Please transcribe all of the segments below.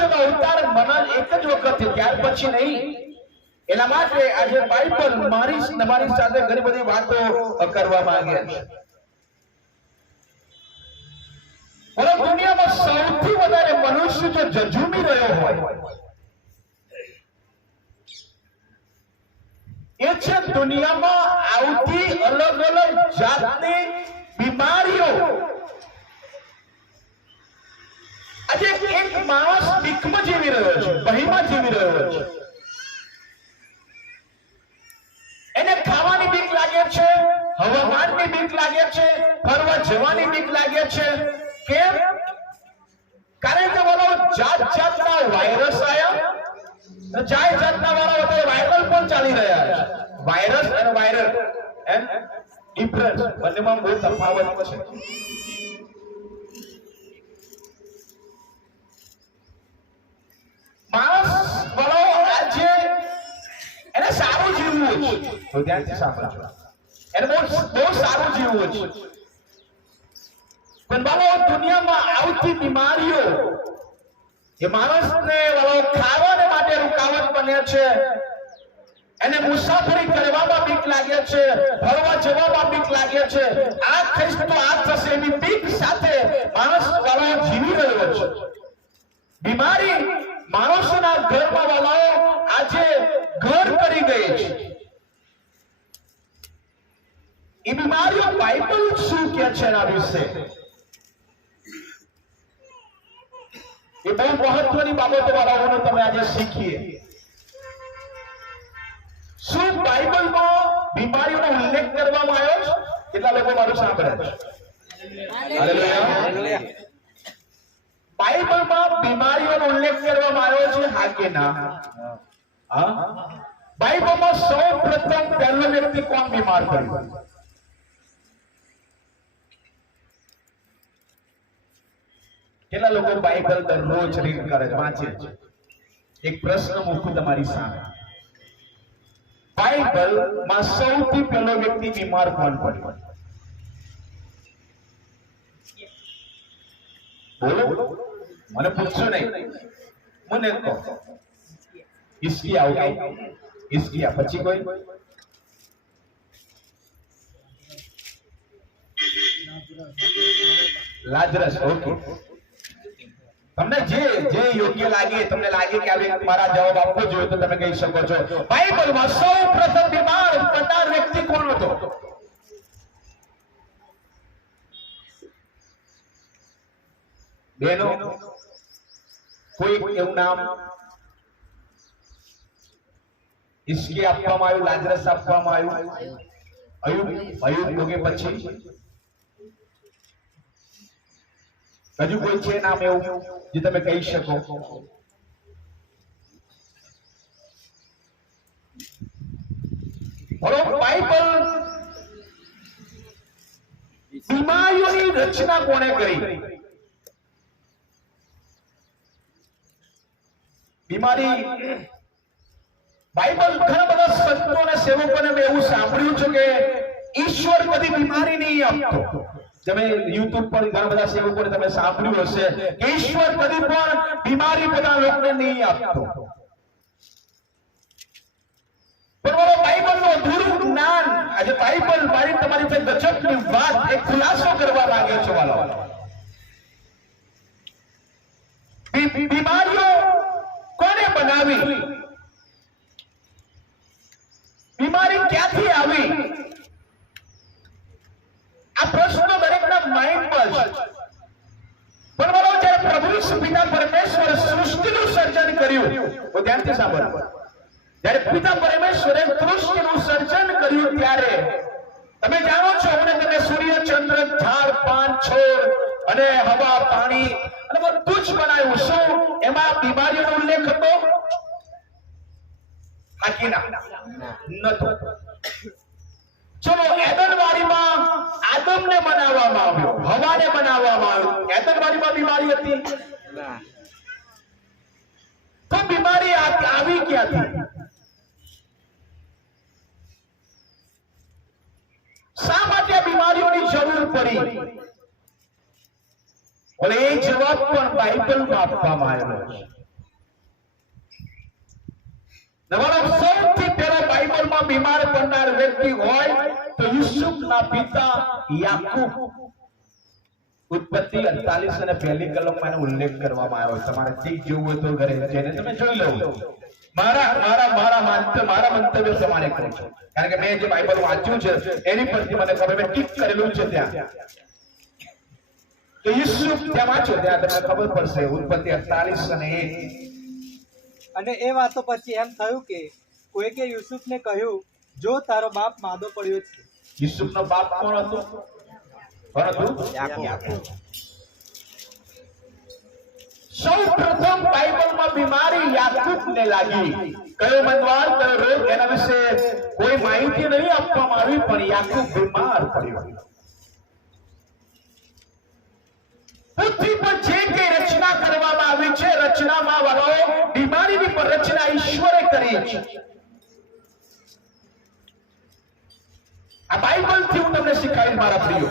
મનુષ્યનો અવતાર મન એક જ વખત છે, ત્યાર પછી નહીં. એના માટે આજે બાઇબલ તમારી સાથે ઘણી બધી વાતો કરવા માંગે છે. દુનિયામાં સૌથી વધારે મનુષ્ય જો ઝઝૂમી રહ્યો હોય એ છે દુનિયામાં આવતી અલગ અલગ જાતની બીમારીઓ. આજે એક માણસ બીકમાં જીવી રહ્યો છે, ભયમાં જીવી રહ્યો છે. એને ખાવાની બીક લાગે છે, હવામાનની બીક લાગે છે, ફરવા જવાની બીક લાગે છે. કેમ? કારણ કે બોલો જાત જાતના વાયરસ આયા, જાત જાતના વાયરલ પણ ચાલી રહ્યા છે. વાયરસ અને વાયરલ એમ ડિફરન્સ, બંનેમાં બહુ તફાવત છે. માણસ બોલો આજે એને સારું જીવવું છે, તો ધ્યાનથી સાંભળજો, એને બહુ સારું જીવવું છે. પણ બાબા દુનિયામાં આવતી બીમારીઓ એ માણસને ખાવાને માટે રૂકાવટ બને છે. એને મુસાફરી કરવામાં બીક લાગે છે, ફરવા જવામાં બીક લાગે છે. આ થઈશ તો આ થશે એવી બીક સાથે માણસ જીવી રહ્યો છે. બીમારી માણસોના ઘરમાં વાળાઓ આજે ઘર કરી ગઈ છે. એ બીમારીઓ બાઇબલ શું કહે છે એના વિશે? એ બહુ મહત્વની બાબતો વાળાઓને તમે આજે શીખીએ. શું બાઇબલમાં બીમારીઓનો ઉલ્લેખ કરવામાં આવ્યો છે? કેટલા લોકો મારું સાંભળે છે? હાલેલુયા. બાઇબલમાં બીમારીઓનો ઉલ્લેખ કરવામાં આવ્યો છે, હા કે ના? હા. બાઇબલમાં સૌપ્રથમ પહેલો વ્યક્તિ કોણ બીમાર પડ્યો? કેટલા લોકો બાઇબલ દરરોજ રીડ કરે, વાંચે છે? એક પ્રશ્ન મૂકું તમારી સામે. બાઇબલમાં સૌથી પહેલો વ્યક્તિ બીમાર કોણ પડ્યો? બોલો, મને પૂછશો નહીં, મને કહો. હિસ્કિયા. હિસ્કિયા પછી કોઈ? લાજરસ. ઓકે, તમને જે યોગ્ય લાગે, તમને લાગે કે આ મારા જવાબ આપવો જોઈએ તો તમે કહી શકો છો. બાઇબલમાં સૌપ્રથમ બીમાર પડનાર વ્યક્તિ કોણ હતો? બેનો, કોઈ એવું નામ? હિસ્કી આપવામાં આવ્યું, લાજરસ આપવામાં આવ્યું, અયુબ કે પછી હજુ કોઈ છે નામ એવું જે તમે કહી શકો? બાઇબલ બીમારીઓની રચના કોણે કરી? બીમારી બાઇબલ ઘણા બધા સંતો અને સેવકોને મેં એવું સાંભળ્યું છે કે ઈશ્વર કદી બીમારી નહીં આપતો. તમે યુટ્યુબ પર ઘણા બધા સેવકોને તમે સાંભળ્યું હશે કે ઈશ્વર કદી પણ બીમારી બધા લોકોને નહીં આપતો. પણ બાઇબલનું અધૂરું જ્ઞાન આજે બાઇબલ મારી તમારી પાસે ગજબની વાત એક ખુલાસો કરવા માંગે છે વાલો. બીમારીઓ કોને બનાવી? બીમારી ક્યાંથી આવી? આ પ્રશ્ન દરેકના માઇન્ડમાં છે. પણ બોલો, જ્યારે પ્રભુ પિતા પરમેશ્વરે સૃષ્ટિનું સર્જન કર્યું, તો ધ્યાનથી સાંભળો. જ્યારે પિતા પરમેશ્વરે સૃષ્ટિનું સર્જન કર્યું ત્યારે તમે જાણો છો અને તમે સૂર્ય, ચંદ્ર, ઝાડ, પાન, છોડ અને હવા, પાણી અને બધું જ બનાવ્યું. શું એમાં બીમારીનો ઉલ્લેખ હતો? હાકીના નતો. ચલો, એદનવાડીમાં આદમને બનાવવામાં આવ્યો, હવાને બનાવવામાં આવ્યું. એદનવાડીમાં બીમારી હતી? તો બીમારી આવી ક્યાંથી? શા માટે આ બીમારીઓની જરૂર પડી? બોલે, એ જવાબ પણ બાઇબલમાં આપવામાં આવ્યો છે. નવાનો સૌથી પહેલો બાઇબલમાં બીમાર પડનાર વ્યક્તિ હોય તો યુસુફના પિતા યાકૂબ. ઉત્પત્તિ 48 અને પહેલી કલમમાં ઉલ્લેખ કરવામાં આવ્યો. તમારે ઠીક જોવું હોય તો ઘરે જઈને તમે જોઈ લો. મારા મંતવ્ય પ્રમાણે કહું છું, કારણ કે મેં જે બાઇબલ વાંચ્યું છે એની પરથી મને ખબર, મેં ટીક કરેલું છે ત્યાં. તો યુસુફ ત્યાં વાંચો, ત્યાં તમને ખબર પડશે. ઉત્પત્તિ 48 અને 1. અને એ વાતો પછી એમ થયું કે કોઈકે યુસુફને કહ્યું, જો તારો બાપ માદો પડ્યો છે. યુસુફનો બાપ કોણ હતો? યાકૂબ. સૌપ્રથમ બાઇબલમાં બીમારી યાકૂબને લાગી. કયો મંદવાર, કયો રોગ, એના વિશે કોઈ માહિતી નહીં આપવામાં આવી, પણ યાકૂબ બીમાર પડ્યો. પૃથ્વી પર જે કઈ રચના કરવામાં આવી છે, રચનામાં વાળો બીમારીની પર રચના ઈશ્વરે કરી છે. આ બાઇબલથી હું તમને શીખવાડીશ મારા પ્રિયો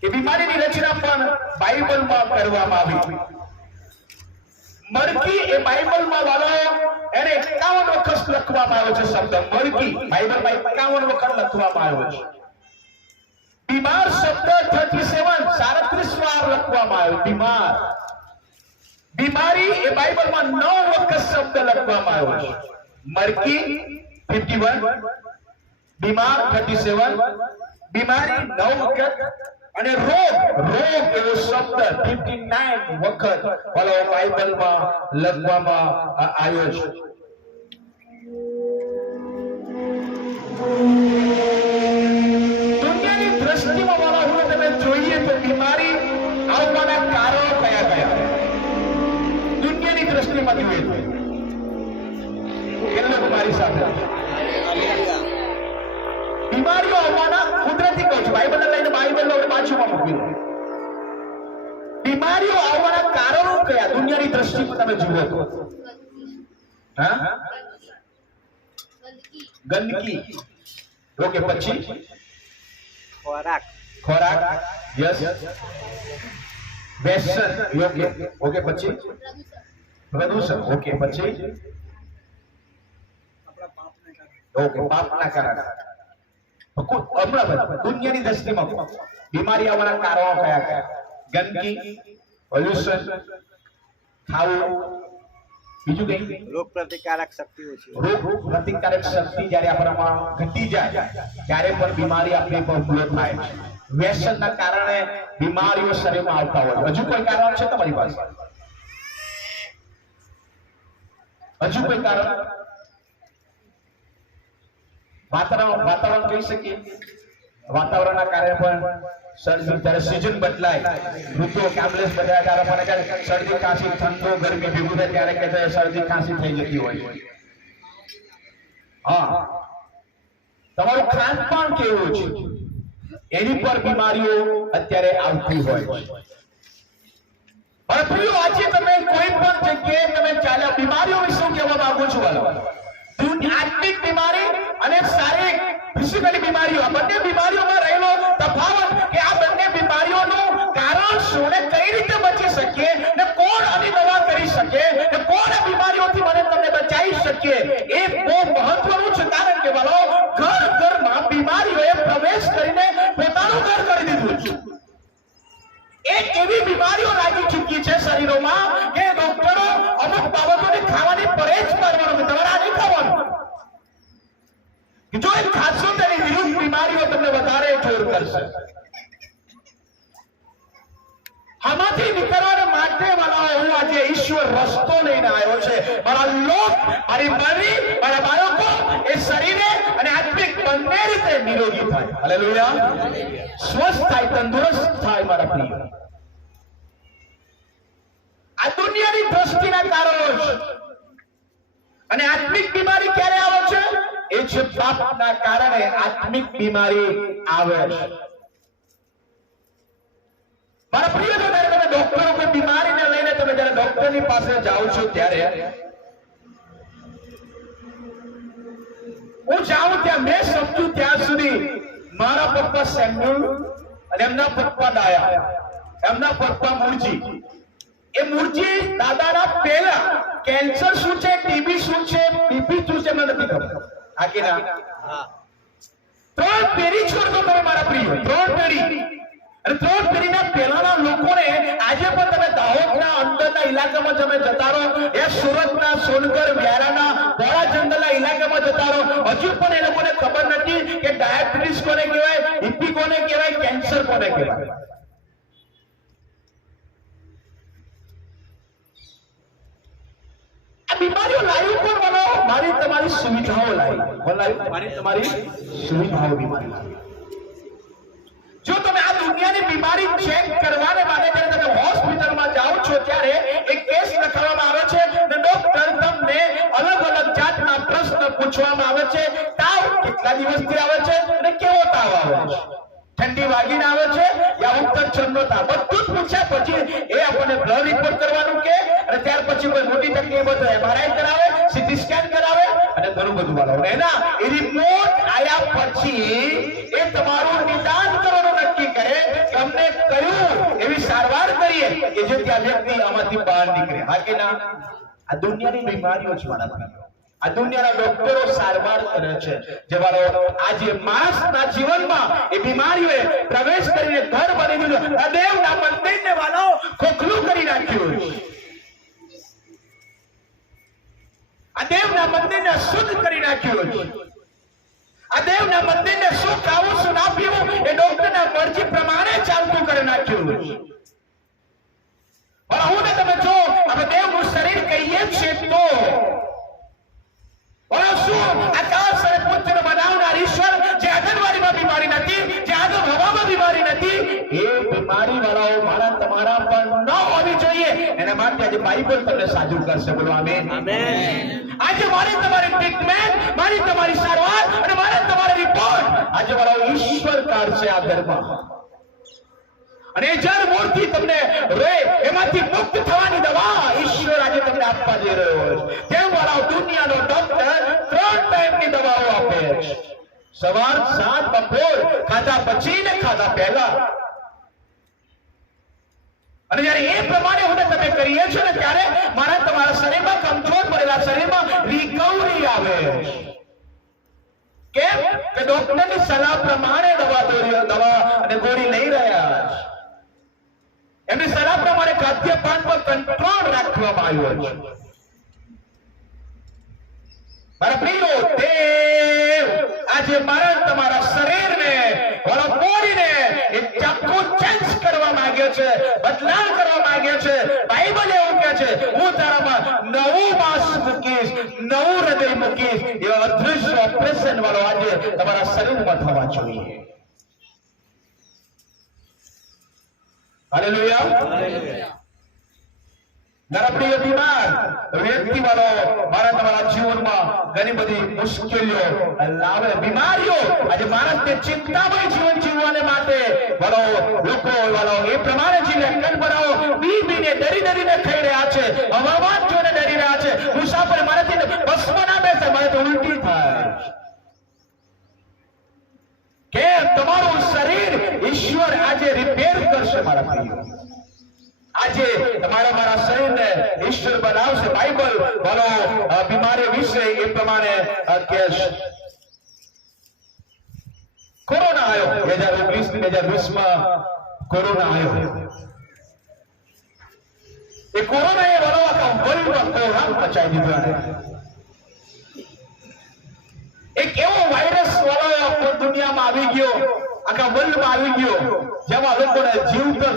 કે બીમારીની રચના પણ બાઇબલમાં કરવામાં આવી. મરકી એ બાઇબલમાં વાળો એને 51 વખત લખવામાં આવ્યો છે. શબ્દ મરકી બાઇબલમાં 51 વખત લખવામાં આવ્યો છે. બીમાર શબ્દ 37 વાર લખવામાં આવ્યો. બીમાર, બીમારી એ બાઇબલમાં 9 વખત શબ્દ લખવામાં આવ્યો છે. મરકી 51, બીમાર 37, બીમારી 9 વખત, અને રોગ એવો શબ્દ 59 વખત બાઇબલમાં લખવામાં આવ્યો છે. દુનિયાની દ્રષ્ટિમાં વાળા હું તમે જોઈએ તો બીમારી આવવાના કારણો કયા કયા દુનિયાની દ્રષ્ટિમાં જોઈએ તો કેટલો મારી સાથે બીમારીઓ આવવાના કુદરતી કહું છું. બાઇબલને લઈને બાઇબલ બાજુમાં મૂકી દો. બીમારીઓ આવવાના કારણો કયા દુનિયાની દ્રષ્ટિમાં તમે જુઓ તો? ગંદકી. ઓકે, પછી ખોરાક. યસ. વ્યસન. ઓકે, પછી પ્રદૂષણ. ઓકે, પછી ઓકે, પાપના કારણે. દુનિયાની દ્રષ્ટિમાં બીમારી આવવાના કારણો કયા કયા? ગંદકી, પોલ્યુશન, ખાવું, બીજું કઈ? રોગ પ્રતિકારક શક્તિ ઓછી. રોગ પ્રતિકારક શક્તિ જ્યારે આપણામાં ઘટી જાય ત્યારે પણ બીમારી આપણી પર ઉભો થાય છે. વ્યસનના કારણે બીમારીઓ શરીરમાં આવતા હોય. હજુ કોઈ કારણ છે તમારી પાસે? હજુ કોઈ કારણ? વાતાવરણ કહી શકીએ. વાતાવરણના કારણે પણ શરદી, જ્યારે સિઝન બદલાય, ઋતુઓ કામલેસ બદલાય ત્યારે મને ક્યારે શરદી ખાંસી, ઠંડો ગરમી ભેગું થાય ત્યારે કે શરદી ખાંસી થઈ જતી હોય. હા, તમારું ખાનપાન કેવું છે એની પર બીમારીઓ અત્યારે આવતી હોય છે. આજે તમે કોઈ પણ જગ્યાએ તમે ચાલ્યા, બીમારીઓ વિશે શું કહેવા માંગુ છું? આત્મિક બીમારી અને શારીરિક ફિઝિકલી બીમારીઓ, આ બંને બીમારીઓમાં રહેલો તફાવત કે આ બંને બીમારીઓનું કારણ શું ને કઈ રીતે બચી શકીએ ને કોણ આની દવા કરી શકે ને કોણ આ બીમારીઓથી મને તમને બચાવી શકીએ, એ બહુ મહત્વનું છે. કારણ કે વાલો ઘરમાં બીમારીઓએ પ્રવેશ કરીને પોતાનું ઘર કરી દીધું છે. એક એવી બીમારીઓ લાગી ચૂકી છે શરીરોમાં કે ડોક્ટરો અમુક બાબતોને ખાવાની પરેજ કરવાનું, તમારે આ નહીં ખાવાનું. જો એ ખાશો તેની વિરુદ્ધ બીમારીઓ તમને વધારે જોર કરશે. આમાંથી નીકળવા માટે વાળા હું આજે ઈશ્વર રસ્તો લઈને આવ્યો છે. મારા લોક, મારી મરી, મારા બાળકો એ શરીરે અને આત્મિક બંને રીતે નિરોગી થાય. હાલેલુયા. સ્વસ્થ થાય, તંદુરસ્ત થાય. મારા પ્રિય, આ દુનિયાની દ્રષ્ટિના કારણો છે. અને આત્મિક બીમારી ક્યારે આવે છે? એ છે પાપના કારણે આત્મિક બીમારી આવે છે. મારા પ્રિય, જ્યારે તમે ડોક્ટરો કોઈ બીમારીને લઈને તમે જ્યારે ડોક્ટરની પાસે જાઓ છો ત્યારે હું જાઉં ત્યાં મેં સમજ્યું ત્યાં સુધી મારા પપ્પા સેમ્યુલ અને એમના પપ્પા ડાયા, એમના પપ્પા મુરજી. એ મુરજી દાદાના પહેલા કેન્સર શું છે, ટીબી શું છે, બીપી શું છે, મને નથી ખબર. હા કે ના? ત્રણ પેઢી છોડતો તમે મારા પ્રિય, ત્રણ પેઢી. અને ત્રણ પેઢીના પહેલાના લોકોને આજે પણ તમે દાહોદના અંદરના ઇલાકામાં તમે જતા રહો, એ સુરતના સોનગઢ વ્યારાના બોળા જંગલના ઇલાકામાં જતા રહો, હજુ પણ એ લોકોને ખબર નથી કે ડાયાબિટીસ કોને કહેવાય, બીપી કોને કહેવાય, કેન્સર કોને કહેવાય. આ બીમારીઓ લાવી કોણ બનાવો? મારી તમારી સુવિધાઓ લાવી. મારી તમારી સુવિધાઓ બીમારી લાવી. જો તમે આ દુનિયાની બીમારી ચેક કરવાને માટે જ્યારે તમે હોસ્પિટલમાં જાઓ છો ત્યારે એક કેસ લખવામાં આવે છે અને ડોક્ટર તમને અલગ અલગ જાતના પ્રશ્ન પૂછવામાં આવે છે. તાવ કેટલા દિવસથી આવે છે અને કેવો તાવ આવે છે, ઠંડી વાગીને આવે છે યા ઉત્તર ચરમનો તાવ, બધું જ પૂછ્યા પછી એ આપણને બ્લડ રિપોર્ટ કરવાનું કે અને ત્યાર પછી કોઈ મોટી તકલીફ હોય તો MRI કરાવે, સીટી સ્કેન કરાવે અને ઘણું બધું બનાવે. એના એ રિપોર્ટ આયા પછી એ તમારું નિદાન કરવાનું નક્કી કરે કે અમને કયું એવી સારવાર કરીએ કે જેથી આ વ્યક્તિ આમાંથી બહાર નીકળે. હા કે ના? આ દુનિયાની બીમારીઓ છે મારા ભાઈઓ. આ દુનિયાના ડોક્ટરો સારવાર કરે છે. જેવાળો આજે માણસના જીવનમાં એ બીમારીઓએ પ્રવેશ કરીને ઘર બની દીધું. આ દેવના મંદિરને વાળો ખોખલું કરી નાખ્યું. આ દેવના મંદિરને શુદ્ધ કરી નાખ્યું. આ દેવના મંદિરને શું ખાવું શું ના પીવું એ ડોક્ટરના મરજી પ્રમાણે ચાલતું કરી નાખ્યું. પણ હું ને તમે જો આપણે દેવનું શરીર કહીએ છીએ તો શું આકાશ અને પૃથ્વીને બનાવનાર ઈશ્વર જે આંગણવાડીમાં બીમારી નથી, જે આદમ હવામાં બીમારી નથી, એ બીમારી વાળાઓ મારા તમારા પણ ન હોવી જોઈએ. એના માટે આજે બાઇબલ તમને સાજુ કરશે. બોલો આમેન. આજે મારી તમારી ટ્રીટમેન્ટ, મારી તમારી સારવાર અને મારા તમારા રિપોર્ટ આજે વાળાઓ ઈશ્વર કાઢશે આ ઘરમાં. અને જળ મૂળથી તમને રે એમાંથી મુક્ત થવાની દવા ઈશ્વર આજે તમને આપવા જઈ રહ્યો છે. તેમ વાળાઓ દુનિયાનો ડોક્ટર 3 ટાઈમની દવાઓ આપે છે, સવાર, સાંજ, બપોર, ખાધા પછી ને ખાધા પહેલા. અને જ્યારે એ પ્રમાણે હું તમે કરીએ છો ને ત્યારે મારા તમારા શરીરમાં કમજોર પડેલા શરીરમાં રિકવરી આવે. કેમ કે ડોક્ટરની સલાહ પ્રમાણે દવા અને ગોળી લઈ રહ્યા છે. એમની સલાહ પ્રમાણે ખાદ્યપાન પર કંટ્રોલ રાખવામાં આવ્યો છે. મારા પ્રિયો, દેવ આજે મારા તમારા શરીરને બોડીને એક ચાકુ ચેન્જ કરવા માંગ્યો છે, બદલાવ કરવા માંગ્યો છે. બાઇબલ એવું કહે છે હું તારામાં નવું માંસ મૂકીશ, નવું હૃદય મૂકીશ. એવા અદૃશ્ય ઓપરેશન વાળો આજે તમારા શરીરમાં થવા જોઈએ. હાલેલુયા. મારા પ્રિય બીમાર વ્યક્તિ વાળો મારા તમારા જીવનમાં ઘણી બધી મુશ્કેલીઓ લાવે, બીમારીઓ આજે માણસને ચિંતામય જીવન જીવવાને માટે વાળો લોકો વાળો એ પ્રમાણે જીવે. કનબરાઓ બીને ડરીને ખાઈ રહ્યા છે, હવામાન જોઈને ડરી રહ્યા છે. મુસાફર મારાથી બસમાં ના બેસે, મારે તો ઉલટી થાય. કે તમારું શરીર ઈશ્વર આજે રિપેર કરશે મારા પ્રિય. આજે તમારા મારા શરીરને ઈશ્વર બનાવશે. બાઇબલ બોલો બીમારી વિશે એ પ્રમાણે કહે છે. કોરોના આવ્યો 2019-2020 કોરોના આવ્યો. એ કોરોના એ વાળો આખા વર્લ્ડમાં કોહરામ મચાવી દીધો. એક એવો વાયરસ વાળો દુનિયામાં આવી ગયો, આખા વર્લ્ડમાં આવી ગયો, જેમાં લોકોને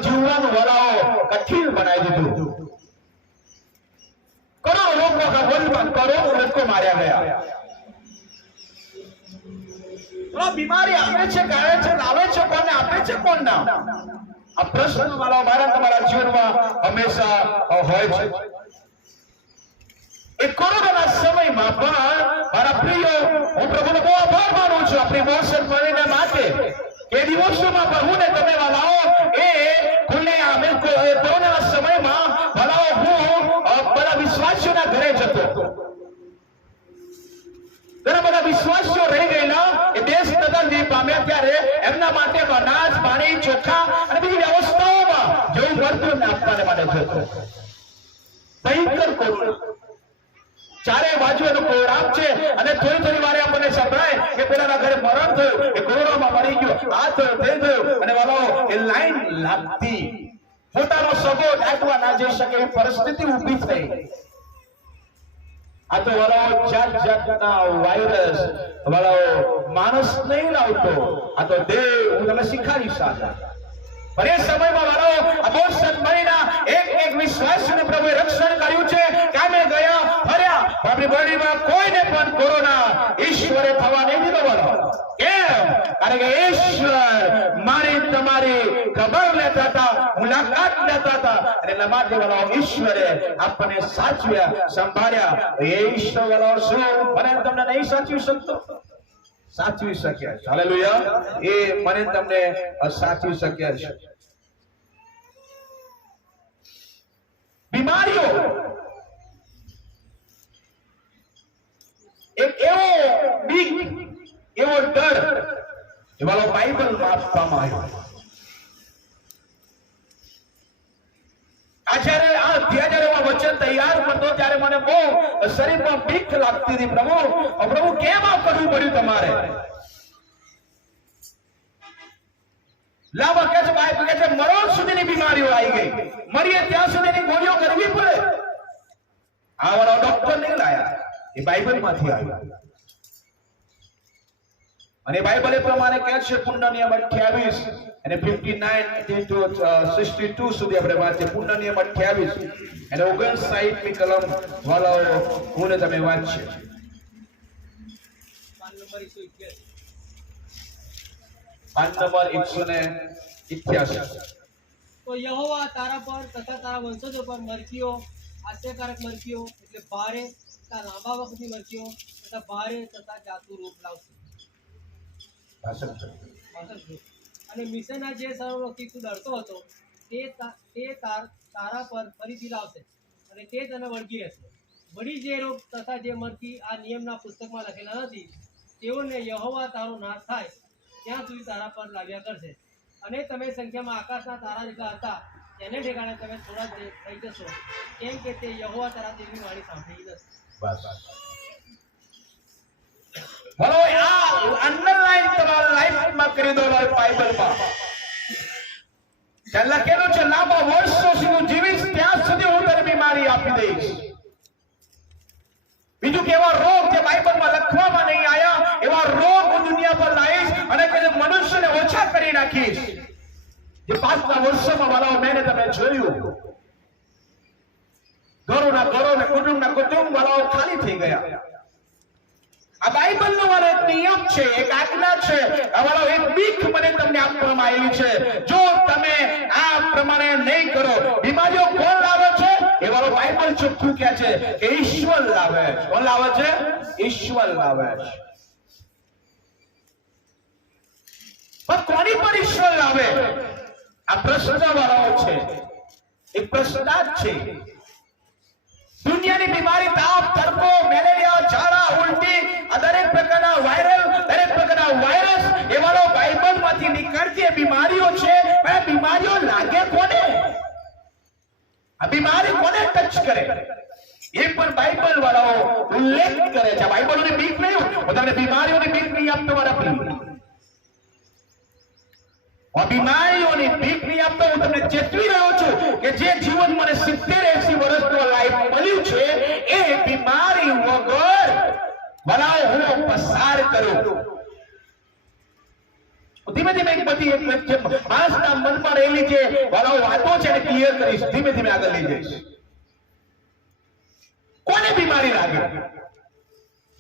જીવવાનું વરાઓ કઠિન બનાવી દીધું. કરોડો લોકો આખા વર્લ્ડમાં કરોડો લોકો માર્યા ગયા. બીમારી આવે છે, ગાળે છે, લાવે છે, કોને આપે છે, કોણ ના? આ પ્રશ્ન મારા તમારા જીવનમાં હંમેશા હોય છે. એ કોરોનાના સમયમાં પણ મારા પ્રિય હું પ્રભુનો બહુ આભાર માનું છું આપણી મોસમ મળીને માટે. એ દિવસોમાં પણ હું ને તમે વાલાઓ એ ખુલ્લેઆમ કોરોનાના સમયમાં વાલાઓ હું બધા વિશ્વાસીઓના ઘરે જતો. ઘણા બધા વિશ્વાસીઓ રહી ગયેલા એ દેશ બદલવી પામ્યા ત્યારે એમના માટે અનાજ, પાણી, ચોખા અને બીજી વ્યવસ્થાઓમાં જેવું મળતું એમને આપવાને માટે જતો. ભયંકર કોરોના ચારે બાજુ એનો કોરામ છે અને થોડી થોડી વારે આપણને સંભળાય કે પેલાના ઘરે મરણ થયું, એ કોરોનામાં મરી ગયો, આ થયું તે થયું, અને વાલાઓ એ લાઈન લાગતી, પોતાનો સગો દાટવા ના જઈ શકે એવી પરિસ્થિતિ ઊભી થઈ. આ તો વાલાઓ જાત જાતના વાયરસ વાલાઓ માણસ નહીં લાવતો, આ તો દેવ હું તમને શીખાડીશ આજે. પણ એ સમયમાં વાળો આ બહુ સન્માનીના એક વિશ્વાસનું પ્રભુએ રક્ષણ કર્યું છે. કામે ગયા ફર્યા, આપણી બોડીમાં કોઈને પણ કોરોના ઈશ્વરે થવા નહીં દીધો. વાળો કેમ? કારણ કે ઈશ્વર મારી તમારી ખબર લેતા હતા, મુલાકાત લેતા હતા, અને એટલા માટે વાળો ઈશ્વરે આપણને સાચવ્યા, સંભાળ્યા. એ ઈશ્વર વાળો શું મને તમને નહીં સાચવી શકતો? સાચવી શક્યા છે. હાલેલુયા. એ મને તમને સાચવી શક્યા છે. બીમારીઓ એક એવો બીક, એવો ડર એ વાળો બાઇબલમાં આપવામાં આવ્યો. જ્યારે આ અધ્યાય વચન તૈયાર કરતો ત્યારે મને બહુ શરીરમાં બીક લાગતી હતી. પ્રભુ કેમ આ કરવું પડ્યું તમારે? લાવા કે છે બાઇબલ કે છે મરણ સુધીની બીમારીઓ આવી ગઈ, મરીએ ત્યાં સુધીની ગોળીઓ કરવી પડે. આ વાળા ડોક્ટર નહીં લાયા, એ બાઇબલમાંથી આવ્યા. અને બાઇબલ એ પ્રમાણે કહે છે પુણ્ય નિયમ 28 અને 59 to 62 સુધી આપણે વાંચીએ. પુણ્ય નિયમ 28 અને 59મી કલમ વાળાઓ હું તમે વાંચીએ. PAN number 188. તો યહોવા તારા પર તથા તારા વંશજો પર મરકીઓ, આશ્ચર્યકારક મરકીઓ એટલે ભારે તથા લાંબા વખતની મરકીઓ તથા ભારે તથા જાતું રોગ લાવશે. અને મિશનના જે સર્વરોગથી તું ડરતો હતો તે તારા પર ફરીથી લાવશે અને તે તને વળગી રહેશે. વળી જે રોગ તથા જે મરકી આ નિયમના પુસ્તકમાં લખેલા નથી તેઓને યહોવા તારો નાશ થાય ત્યાં સુધી તારા પર લાવ્યા કરશે. અને તમે સંખ્યામાં આકાશના તારા જેટલા હતા તેને ઠેકાણે તમે થોડા થઈ જશો, કેમ કે તે યહોવા તારા દેવની વાણી સાંભળી જશે. બોલો આ અંડરલાઈન તમારા લાઈફમાં કરી દો. બાઇબલમાં ત્યાં લખેલું છે લાંબા વર્ષો સુધી જીવીશ ત્યાં સુધી હું તને બીમારી આપી દઈશ. બીજું કે એવા રોગ જે બાઇબલમાં લખવામાં નહીં આયા એવા રોગ હું દુનિયા પર લાવીશ અને કે મનુષ્યને ઓછા કરી નાખીશ. જે પાછલા વર્ષોમાં વાળાઓ મેં તમે જોયું, ઘરોના ઘરો ને કુટુંબના કુટુંબ વાળાઓ ખાલી થઈ ગયા. આ બાઇબલનો વાળો એક નિયમ છે, એક આજ્ઞા છે, આ વાળો એક બીક મને તમને આપવામાં આવેલી છે. જો તમે આ પ્રમાણે નહીં કરો, બીમારીઓ કોણ લાવે છે? એ વાળો બાઇબલ ચોખ્ખું કહે છે કે ઈશ્વર લાવે છે. કોણ લાવે છે? ઈશ્વર લાવે છે. પણ કોની પર ઈશ્વર લાવે? આ પ્રશ્ન વાળો છે, એક પ્રશ્નાર્થ છે. દુનિયાની બીમારી, તાપ, તડકો, મેલેરિયા, ઝાડા, ઉલટી, આ દરેક પ્રકારના વાયરલ, દરેક પ્રકારના વાયરસ એ વાળો બાઇબલમાંથી નીકળતી બીમારીઓ છે. પણ આ બીમારીઓ લાગે કોને? આ બીમારી કોને ટચ કરે એ પણ બાઇબલ વાળાઓ ઉલ્લેખ કરે છે. બાઇબલોની બીક નહીં, હું તમને બીમારીઓની બીક નહીં આપતો મારા પ્રિય. બીમારીઓની બીક નહીં આપતો, હું તમને ચેતવી રહ્યો છું કે જે જીવન મને 70-80 વર્ષનો લાઈફ મળ્યું છે એ બીમારી વગર બનાવ હું પસાર કરું. ધીમે ધીમે એક બધી માણસના મનમાં રહેલી જે વાતો છે એને ક્લિયર કરીશ, ધીમે ધીમે આગળ લઈ જઈશ. કોને બીમારી લાગે?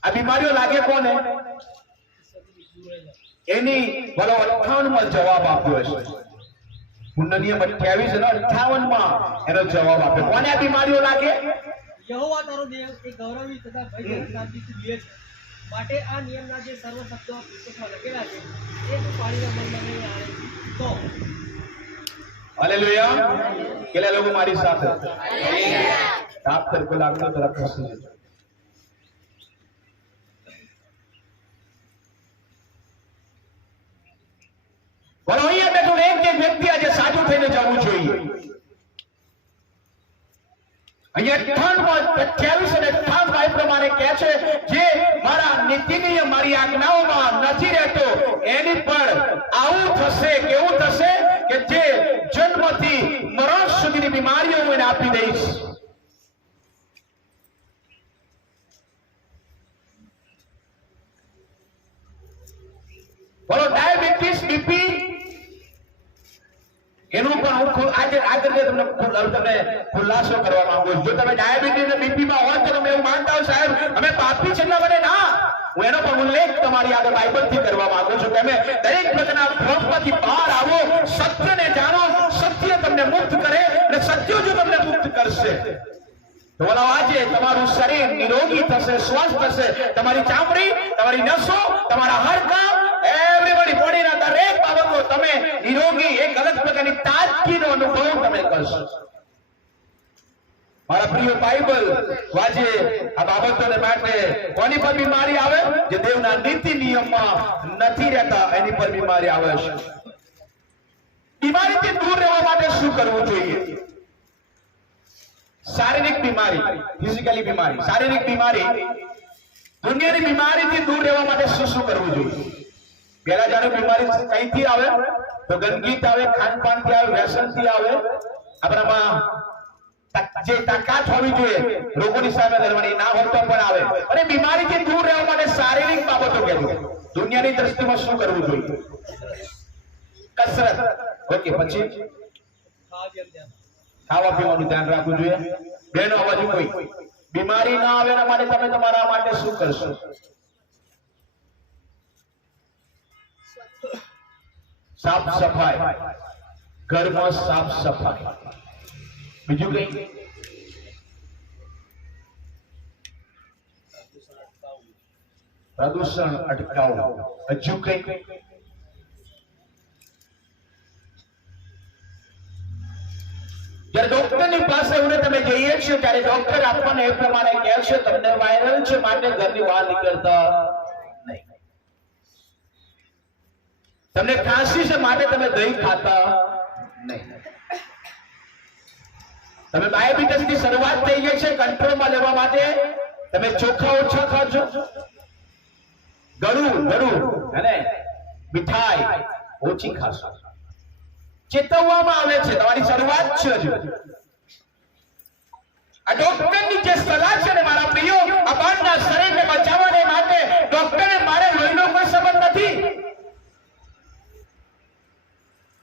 આ બીમારીઓ લાગે કોને? એની 58માં જવાબ આપ્યો છે. પુણ્ય નિયમ 28 અને 58માં એનો જવાબ આપ્યો. કોને આ બીમારીઓ લાગે? યહોવા તારો દેવ એ ગૌરવી તથા ભયજનક શાંતિથી જીવે છે. માટે આ નિયમના જે સર્વ શબ્દો પુસ્તકમાં લખેલા છે એ તું પાણીના મનમાં નહીં આવે તો. હાલેલુયા. કેટલા લોકો મારી સાથે? તાપ તરફ લાગતો તરફ ખસી જજો. બોલો અહીંયા બેઠો એક વ્યક્તિ આજે સાચું થઈને જવું જોઈએ. અહીંયા 28 અને 58 એ પ્રમાણે કહે છે, જે મારા નીતિ નિયમ મારી આજ્ઞાઓમાં નથી રહેતો એની પર આવું થશે, કેવું થશે કે જે જન્મથી મરણ સુધીની બીમારીઓ હું એને આપી દઈશ. બોલો, ડાયાબિટીસ, બીપી, એનું પણ હું આગળ તમને ખુલાસો કરવા માંગુ છું. જો તમે ડાયાબિટીસ અને બીપી માં હોય તો તમે એવું માનતા હો સાહેબ અમે પાપી છે, એટલા માટે ના, હું એનો પણ ઉલ્લેખ તમારી આગળ બાઇબલ થી કરવા માંગુ છું કે તમે દરેક પ્રકારના ભ્રમમાંથી બહાર આવો, સત્યને જાણો, સત્ય તમને મુક્ત કરે અને સત્ય જો તમને મુક્ત કરશે તો બોલો આજે તમારું શરીર નિરોગી થશે, સ્વસ્થ થશે, તમારી ચામડી, તમારી નસો, તમારા હાડકાં, એવરીબડી બોડીના દરેક બાબતો તમે નિરોગી, એક અલગ પ્રકારની તાજગીનો અનુભવ તમે કરશો. મારા પ્રિય બાઇબલ વાજે આ બાબતોને માટે કોની પર બીમારી આવે? જે દેવના નીતિ નિયમમાં નથી રહેતા એની પર બીમારી આવે છે. બીમારીથી દૂર રહેવા માટે શું કરવું જોઈએ? શારીરિક બીમારી, ફિઝિકલી બીમારી, શારીરિક બીમારી, દુનિયાની બીમારીથી દૂર રહેવા માટે શું શું કરવું જોઈએ? પહેલા જ્યારે બીમારી કઈથી આવે તો ગંદકીથી આવે, ખાનપાનથી આવે, વ્યસનથી આવે. આપણામાં જે તાકાત હોવી જોઈએ રોગોની સામે લડવાની ના હોય તો પણ આવે. અને બીમારીથી દૂર રહેવા માટે શારીરિક બાબતો કહેજો. દુનિયાની દ્રષ્ટિમાં શું કરવું જોઈએ? કસરત. ઓકે, પછી ખાવા પીવાનું ધ્યાન રાખવું જોઈએ. બેનો આ બાજુ કોઈ બીમારી ના આવે એના માટે તમે તમારા માટે શું કરશો? સાફ સફાઈ, ઘરમાં સાફ સફાઈ. બીજું કઈ? પ્રદૂષણ અટકાવવું. હજુ કઈ? જ્યારે ડોક્ટરની પાસે તમે જઈએ છીએ ત્યારે ડોક્ટર આપણને એ પ્રમાણે કહે છે તમને વાયરલ છે માટે ઘરની બહાર નીકળતા નહીં. તમને ખાંસી છે માટે તમે દહીં ખાતા નહીં. તમે ડાયાબિટીસ ની શરૂઆત થઈ ગઈ છે, કંટ્રોલમાં લેવા માટે તમે ચોખા ઓછા ખાજો, ગળું અને મીઠાઈ ઓછી ખાશો. ચેતવવામાં આવે છે, તમારી શરૂઆત છે હજુ. આ ડોક્ટરની જે સલાહ છે ને મારા પ્રિયો, આ બાળના શરીરને બચાવવા માટે ડોક્ટરે મારે લોહીનો કોઈ સંબંધ નથી,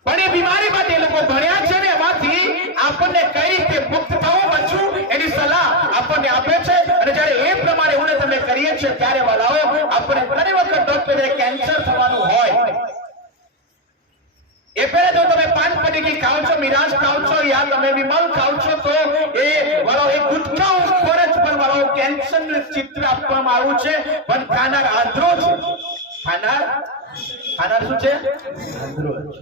પણ એ બીમારી માટે એ લોકો ભણ્યા છે ને એમાંથી આપણને કઈ રીતે મુક્ત થવું, બચવું એની સલાહ આપણને આપે છે. અને જ્યારે એ પ્રમાણે હું તમે કરીએ છીએ ત્યારે વાલાઓ આપણે ઘણી વખત ડોક્ટરે કેન્સર થવાનું હોય એ પહેલા જો તમે પાન પડીકી ખાવ છો, મિરાજ ખાવ છો, યા તમે વિમલ ખાવ છો તો એ વાળો એક ગુટખા ઉપર જ પણ વાળો કેન્સર નું ચિત્ર આપવામાં આવ્યું છે. પણ ખાનાર આંધળો છે. ખાનાર શું છે? આંધળો છે.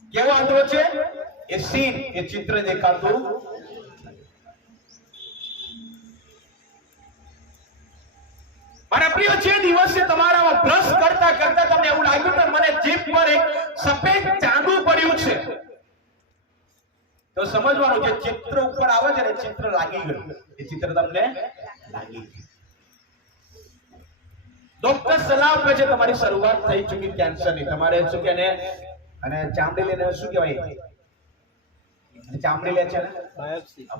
કેવો આંધળો છે? એ સીન, એ ચિત્ર દેખાતું. મારા પ્રિય, જે દિવસે તમારામાં બ્રશ કરતા કરતા તમને એવું લાગ્યું કે મને જીભ પર એક સફેદ ચાંદુ પડ્યું છે, તો સમજવાનું જે ચિત્ર ઉપર આવે છે ને ચિત્ર લાગી ગયું, એ ચિત્ર તમને લાગી ગયું. ડોક્ટર સલાહ આપે છે તમારી શરૂઆત થઈ ચૂકી કેન્સરની, તમારે શું કે અને ચામડી લઈને શું કહેવાય, ચામડી લે છે ને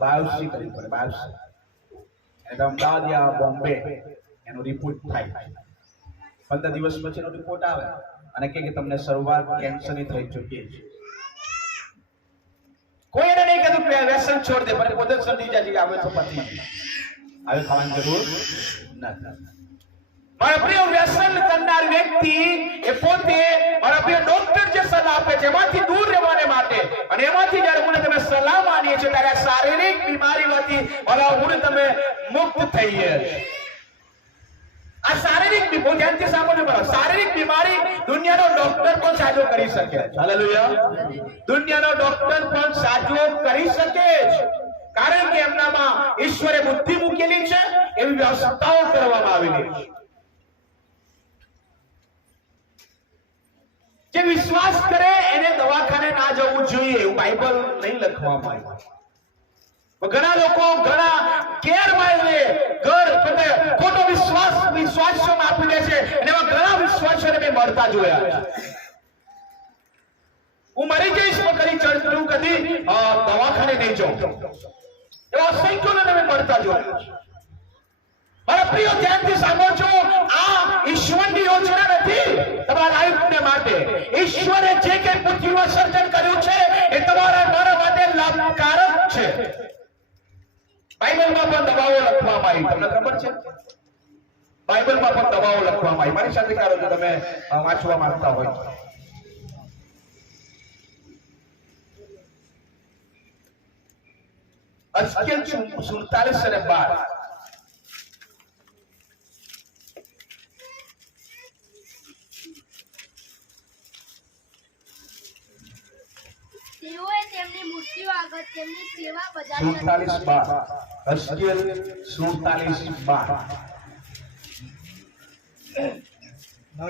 બાયોપ્સી કરવી પડે. બાયોપ્સી એટલે અમદાવાદ યા બોમ્બે એનો રિપોર્ટ થાય. 15 દિવસ પછીનો રિપોર્ટ આવે અને કે તમને શરૂઆત કેન્સરની થઈ ચૂકી છે. કોઈ એને નહીં કીધું કે વ્યસન છોડ દે, પણ પોતે સમજી જાય કે આવે તો પતી આવે, ખાવાની જરૂર નથી. મારા પ્રિય, વ્યસન કરનાર વ્યક્તિ એ પોતે મારા પ્રિય ડોક્ટર જે સલાહ આપે છે એમાંથી દૂર રહેવાને માટે, અને એમાંથી જ્યારે હું તમે સલાહ માનીએ છીએ ત્યારે શારીરિક બીમારીમાંથી હું તમે મુક્ત થઈએ. આ શારીરિક ધ્યાનથી સાંભળજો, શારીરિક બીમારી દુનિયાનો ડોક્ટર પણ સાજો કરી શકે. હાલેલુયા. દુનિયાનો ડોક્ટર પણ સાજો કરી શકે છે, કારણ કે એમનામાં ઈશ્વરે બુદ્ધિ મૂકેલી છે, એવી વ્યવસ્થાઓ કરવામાં આવેલી છે. જે વિશ્વાસ કરે એને દવાખાને ના જવું જોઈએ એવું બાઇબલ નહીં લખવામાં આવ્યું. ઘણા લોકો ઘણા ગેરમાર્ગે ખોટો વિશ્વાસોમાં આપી દે છે અને એવા ઘણા વિશ્વાસોને મેં મળતા જોયા. હું મરી જઈશ તો કદી ચડતું કદી દવાખાને નહીં જાઉં એવા સંખ્યોને મેં મળતા જોયા. મારા પ્રિય ધ્યાનથી સાંભળજો, આ ઈશ્વરની યોજના નથી તમારા લાઈફને માટે. ઈશ્વરે જે કંઈ પૃથ્વીમાં સર્જન કર્યું છે એ તમારા મારા માટે લાભકારક છે. બાઇબલમાં પણ દવાઓ લખવામાં આવી, તમને ખબર છે? બાઇબલમાં પણ દવાઓ લખવામાં આવી. મારી સાથે કરો જો તમે વાંચવા માંગતા હોય તો. અસ્કેલ 47 અને 12. તેઓએ તેમની મૂર્તિઓ આગળ તેમની સેવા બજાવી 47:12. અસ્કેલ 47:12.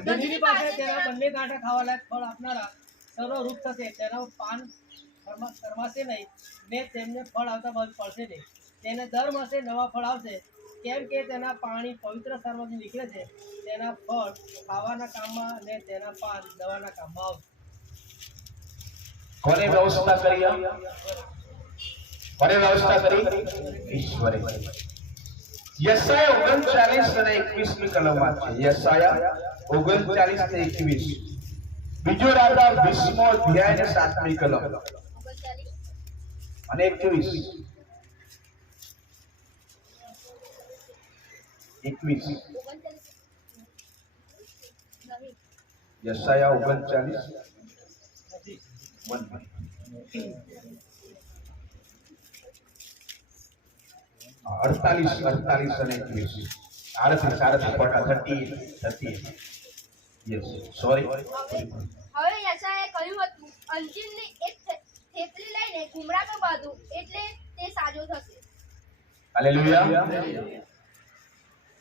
નદીની પાસે તેના બંને કાંઠે ખાવાલાયક ફળ આપનારા સર્વ વૃક્ષ થશે, તેના પાન કરમાશે નહીં ને તેમને ફળ આવતા બંધ પડશે નહીં. તેને દર માસે નવા ફળ આવશે, કેમ કે તેના પાણી પવિત્ર સ્થાનમાંથી નીકળે છે. તેના ફળ ખાવાના કામમાં અને તેના પાન દવાના કામમાં આવશે. કોને વ્યવસ્થા કરી? કોને વ્યવસ્થા કરી? ઈશ્વરે. યશાયા 39 અને 21 કલમમાં છે. યશાયા 39 અને 21. બીજો રાજા 20મો અધ્યાય અને 7મી કલમ અને 21. યશાયા 39 48 અને 21. સારથી પટા 38. Yes, sorry. હવે યશાયાએ કહ્યું હતું, અંજીરની એક થેપલી લઈને ગુમરા પર બાંધું એટલે તે સાજો થશે. હાલેલુયા.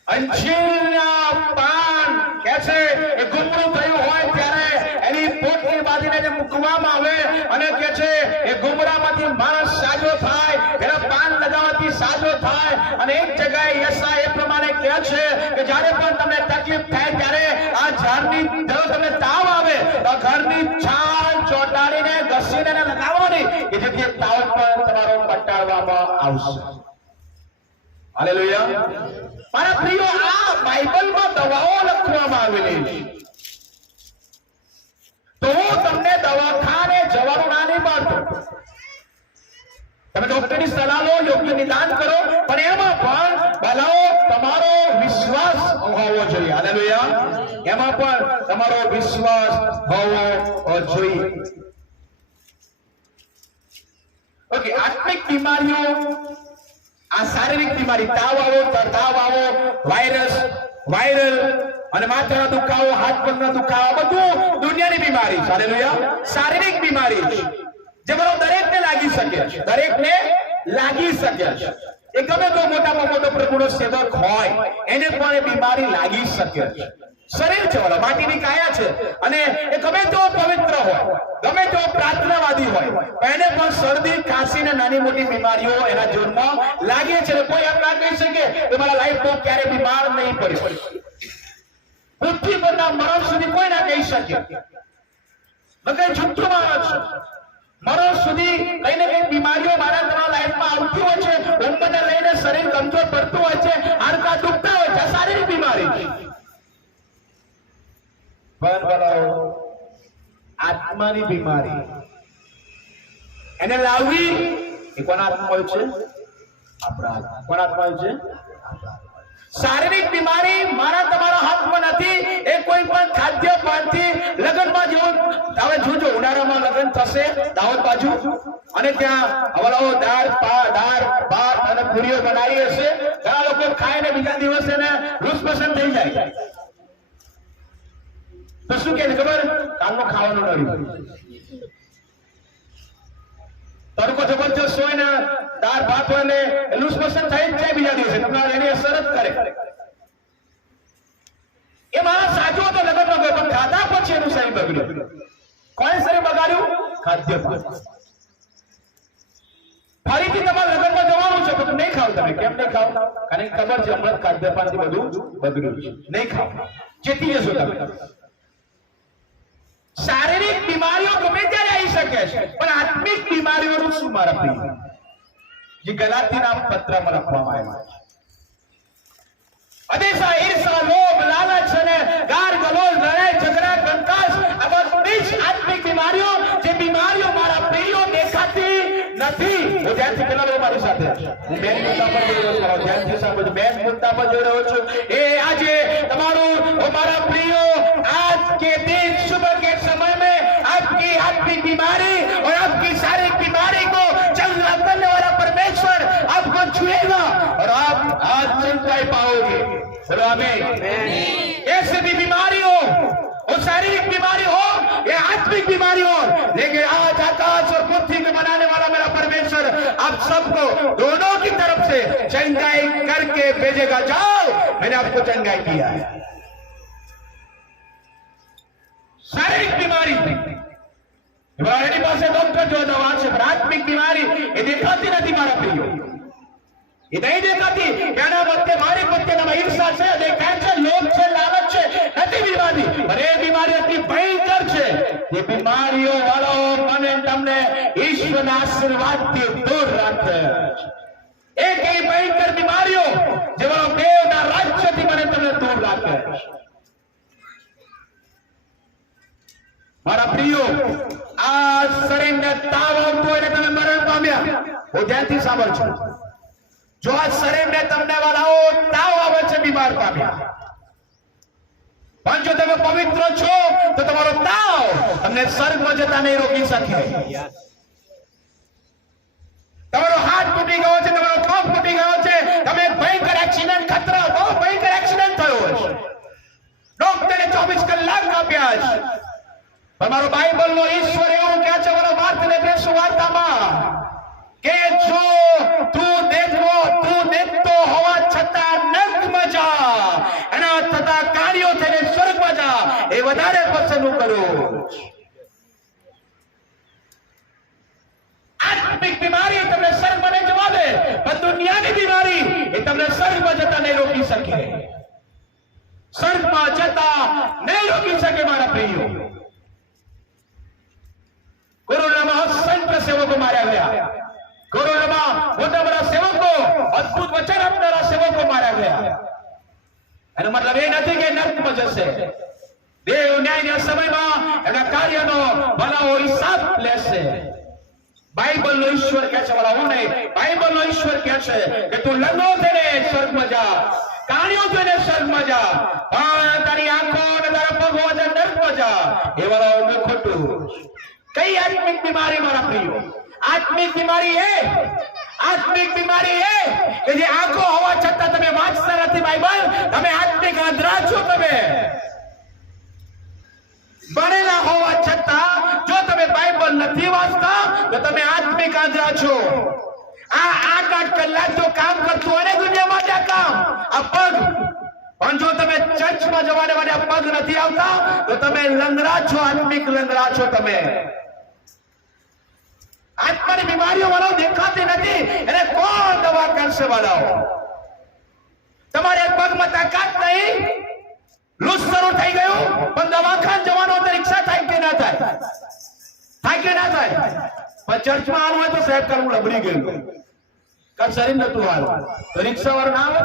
અંજીરના પાન કે છે એ ગુમરું થયું હોય ત્યારે એની પોટલી બાંધીને જે મૂકવામાં આવે અને કે છે એ ગુમરામાંથી માણસ સાજો થાય, એના પાન લગાવવાથી સાજો થાય. અને એક જગ્યાએ યશાયા એ પ્રમાણે કહે છે કે જ્યારે પણ તમને તકલીફ થાય ત્યારે આ ઝાડની જો તમને તાવ આવે તો ઘરની છાલ ચોંટાડીને ઘસીને લગાવવાની કે જેથી તાવ પણ તમારો મટાડવામાં આવશે. હાલેલુયા. મારા પ્રિયો, આ બાઇબલમાં દવાઓ લખવામાં આવેલી છે. તો હું તમને દવાખાને જવાનું ના નહીં પાડતો. તમે ડોક્ટરની સલાહ લો, યોગ્ય નિદાન કરો, પણ એમાં પણ ભલાઓ તમારો વિશ્વાસ હોવો જોઈએ. હાલેલુયા. એમાં પણ તમારો વિશ્વાસ હોવો જોઈએ. ઓકે, આત્મિક બીમારીઓ, આ શારીરિક બીમારી, તાવ આવો, વાયરલ અને માથાનો દુખાવો, હાથ પગનો દુખાવો, બધું દુનિયાની બીમારી છે. હાલેલુયા. શારીરિક બીમારી જે દરેકને લાગી શકે છે, એ ગમે તો મોટામાં મોટો પ્રભુનો સેવક હોય એને પણ એ બીમારી લાગી શકે છે. શરીર છે, માટીની કાયા છે, અને એ ગમે તેવો પવિત્ર હોય, ગમે તેવો પ્રાર્થનાવાદી હોય, એને પણ શરદી, ખાંસી ને નાની મોટી બીમારીઓ એના જીવનમાં લાગે છે. કોઈ એમ ના કહી શકે કે મારા લાઈફમાં ક્યારે બીમાર નહીં પડી. પૃથ્વી પરના મરણ સુધી કોઈ ના કહી શકે. કઈ જુઠ્ઠું માણસ છે. મરણ સુધી કઈ ને કઈ બીમારીઓ મારા તમારા લાઈફમાં આવતી હોય છે. ઉંમરને લઈને શરીર કમજોર પડતું હોય છે, હાડકાં દુખતા હોય છે. શારીરિક બીમારી છે. આત્માની બીમારી એને લાવવી એ કોના હાથમાં હોય છે? આપણા કોના હાથમાં હોય છે? શારીરિક બીમારી મારા તમારા હાથમાં નથી. એ કોઈ પણ ખાદ્ય પાનથી લગ્નમાં જેવું, હવે જોજો ઉનાળામાં લગ્ન થશે દાવત બાજુ, અને ત્યાં હવલાઓ દાળ ભાત અને પૂરીઓ બનાવી હશે. ઘણા લોકો ખાઈને બીજા દિવસે એને લુસપસંદ થઈ જાય. તો શું કે ખબર? કાલનું ખાવાનું નડ્યું. તડકો જબરજસ્ત હોય ને, દાળ ભાત હોય ને, લુસપસંદ થઈ જ જાય બીજા દિવસે. તમને એની અસર જ કરે. એ મારા સાચો હતો લગ્નમાં ગયો, પણ ખાધા પછી એનું શરીર બગડ્યું. કોણ શરીર બગાડ્યું? ખાદ્યપાન. ફરીથી તમારે લગ્નમાં જવાનું છે પણ નહીં ખાવ. તમે કેમ નહીં ખાવ? કારણ કે ખબર છે હમણાં ખાદ્યપાનથી બધું બગડ્યું છે. નહીં ખાવ, ચેતી જશો તમે. શારીરિક બીમારીઓ ગમે ત્યારે આવી શકે છે, પણ આત્મિક બીમારીઓનું શું મારા પ્રિય? જે ગલાતીના પત્રમાં લખવામાં આવ્યા છે. અદેશા, ઈર્ષા, લોભ, લાલચ અને ગાર ગલોલ, લડાઈ, ઝઘડા, કંકાસ, આ બધી જ આત્મિક બીમારીઓ, જે બીમારીઓ મારા પ્રિયો દેખાતી નથી. હું ધ્યાનથી પેલા લોકો મારી સાથે હું મેન મુદ્દા પર જઈ રહ્યો છું. ધ્યાનથી સાંભળજો, મેન મુદ્દા પર જઈ રહ્યો છું. એ આજે તમારું મારા પ્રિયો आज के दिन सुबह के समय में आपकी आत्मिक बीमारी और आपकी शारीरिक बीमारी को चंगा करने वाला परमेश्वर आपको छुएगा और आप आज चल पाओगे. चलो आमीन. ऐसे भी बीमारी हो, वो शारीरिक बीमारी हो या आत्मिक बीमारी हो, लेकिन आज आकाश और पृथ्वी को बनाने वाला मेरा परमेश्वर आप सबको दोनों की तरफ से चंगाई करके भेजेगा. जाओ, मैंने आपको चंगाई किया है. શારીરિક બીમારી એની પાસે ડોક્ટર જો દવા છે, પણ આત્મિક બીમારી એ દેખાતી નથી મારા પ્રિયો. એ નહીં દેખાતી. એના વચ્ચે મારી પ્રત્યેનામાં ઈર્ષા છે, દેખાય છે, લોભ છે, લાલચ છે, નથી બીમારી. પણ એ બીમારી એટલી ભયંકર છે, એ બીમારીઓ વાળો મને તમને ઈશ્વરના આશીર્વાદથી દૂર રાખે. એક એ ભયંકર બીમારીઓ જે વાળો દેવના રાજ્યથી મને તમને દૂર રાખે. મારા પ્રિયો, આ શરીરને તાવ આવતો હોય તમે મરણ પામ્યા. હું ધ્યાનથી સાંભળજો. જો આ શરીરને તમને વાળાઓ તાવ આવે છે, બીમાર પામ્યા. પણ જો તમે પવિત્ર છો તો તમારો તાવ તમને સ્વર્ગમાં જતા નહીં રોકી શકે. તમારો હાથ તૂટી ગયો છે, તમારો પગ તૂટી ગયો છે, તમે ભયંકર એક્સિડન્ટ, ખતરા, બહુ ભયંકર એક્સિડન્ટ થયો છે, ડોક્ટરે 24 કલાક આપ્યા છે. તમારો બાઇબલનો ઈશ્વર એવું કહે છે મારો માર્કને 2 સુવાર્તામાં કે જો તું દેખતો હોવા છતાં નર્કમાં જા, એના થતા કાર્યો થઈને સ્વર્ગમાં જા, એ વધારે પસંદ કરું. આત્મિક બીમારી તમને સ્વર્ગમાં નહીં જવા દે, પણ દુનિયાની બીમારી એ તમને સ્વર્ગમાં જતા નહીં રોકી શકે. સ્વર્ગમાં જતા નહીં રોકી શકે મારા પ્રિયો. કોરોનામાં અસંખ્ય સેવકો માર્યા ગયા. કોરોનામાં મોટા મોટા સેવકો, અદ્ભુત વચન આપનારા સેવકો માર્યા ગયા. એનો મતલબ એ નથી કે નર્કમાં જશે. દેવ ન્યાયના સમયમાં એના કાર્યનો ભલાઓ હિસાબ લેશે. બાઇબલનો ઈશ્વર કહે છે, વાલા હું નહીં, બાઇબલનો ઈશ્વર કહે છે કે તું લંગો થઈને સ્વર્ગમાં જા, કાણિયો થઈને સ્વર્ગમાં જા, પણ તારી આંખો અને તારા પગ હોવા જાય નર્કમાં જા. એ વાળા ખોટું. કઈ આત્મિક બીમારી મારા પ્રિયો? આત્મિક બીમારી એ કે જે આંખો હોવા છતાં તમે વાંચતા નથી બાઇબલ, તમે આત્મિક આંધળા છો. તમે ભણેલા હોવા છતાં જો તમે બાઇબલ નથી વાંચતા તો તમે આત્મિક આંધળા છો. આ 8 કલાક જો કામ કરતું હોય ને દુનિયામાં ત્યાં કામ, આ પગ, પણ જો તમે ચર્ચમાં જવાને માટે પગ નથી આવતા તો તમે લંગડા છો, આત્મિક લંગડા છો. તમે આત્માની બીમારીઓ વાળાઓ દેખાતી નથી, એને કોણ દવા કરશે વાળાઓ? તમારે પગમાં તાકાત નહીં, લૂઝ શરૂ થઈ ગયું, પણ દવાખાને જવાનો રિક્ષા થાય કે ના થાય? થાય કે ના થાય? પણ ચર્ચમાં આવવું હોય તો સાહેબ કરવું લબડી ગયું, કર શરીર નતું હાલ તો રિક્ષા વાળો ના આવે.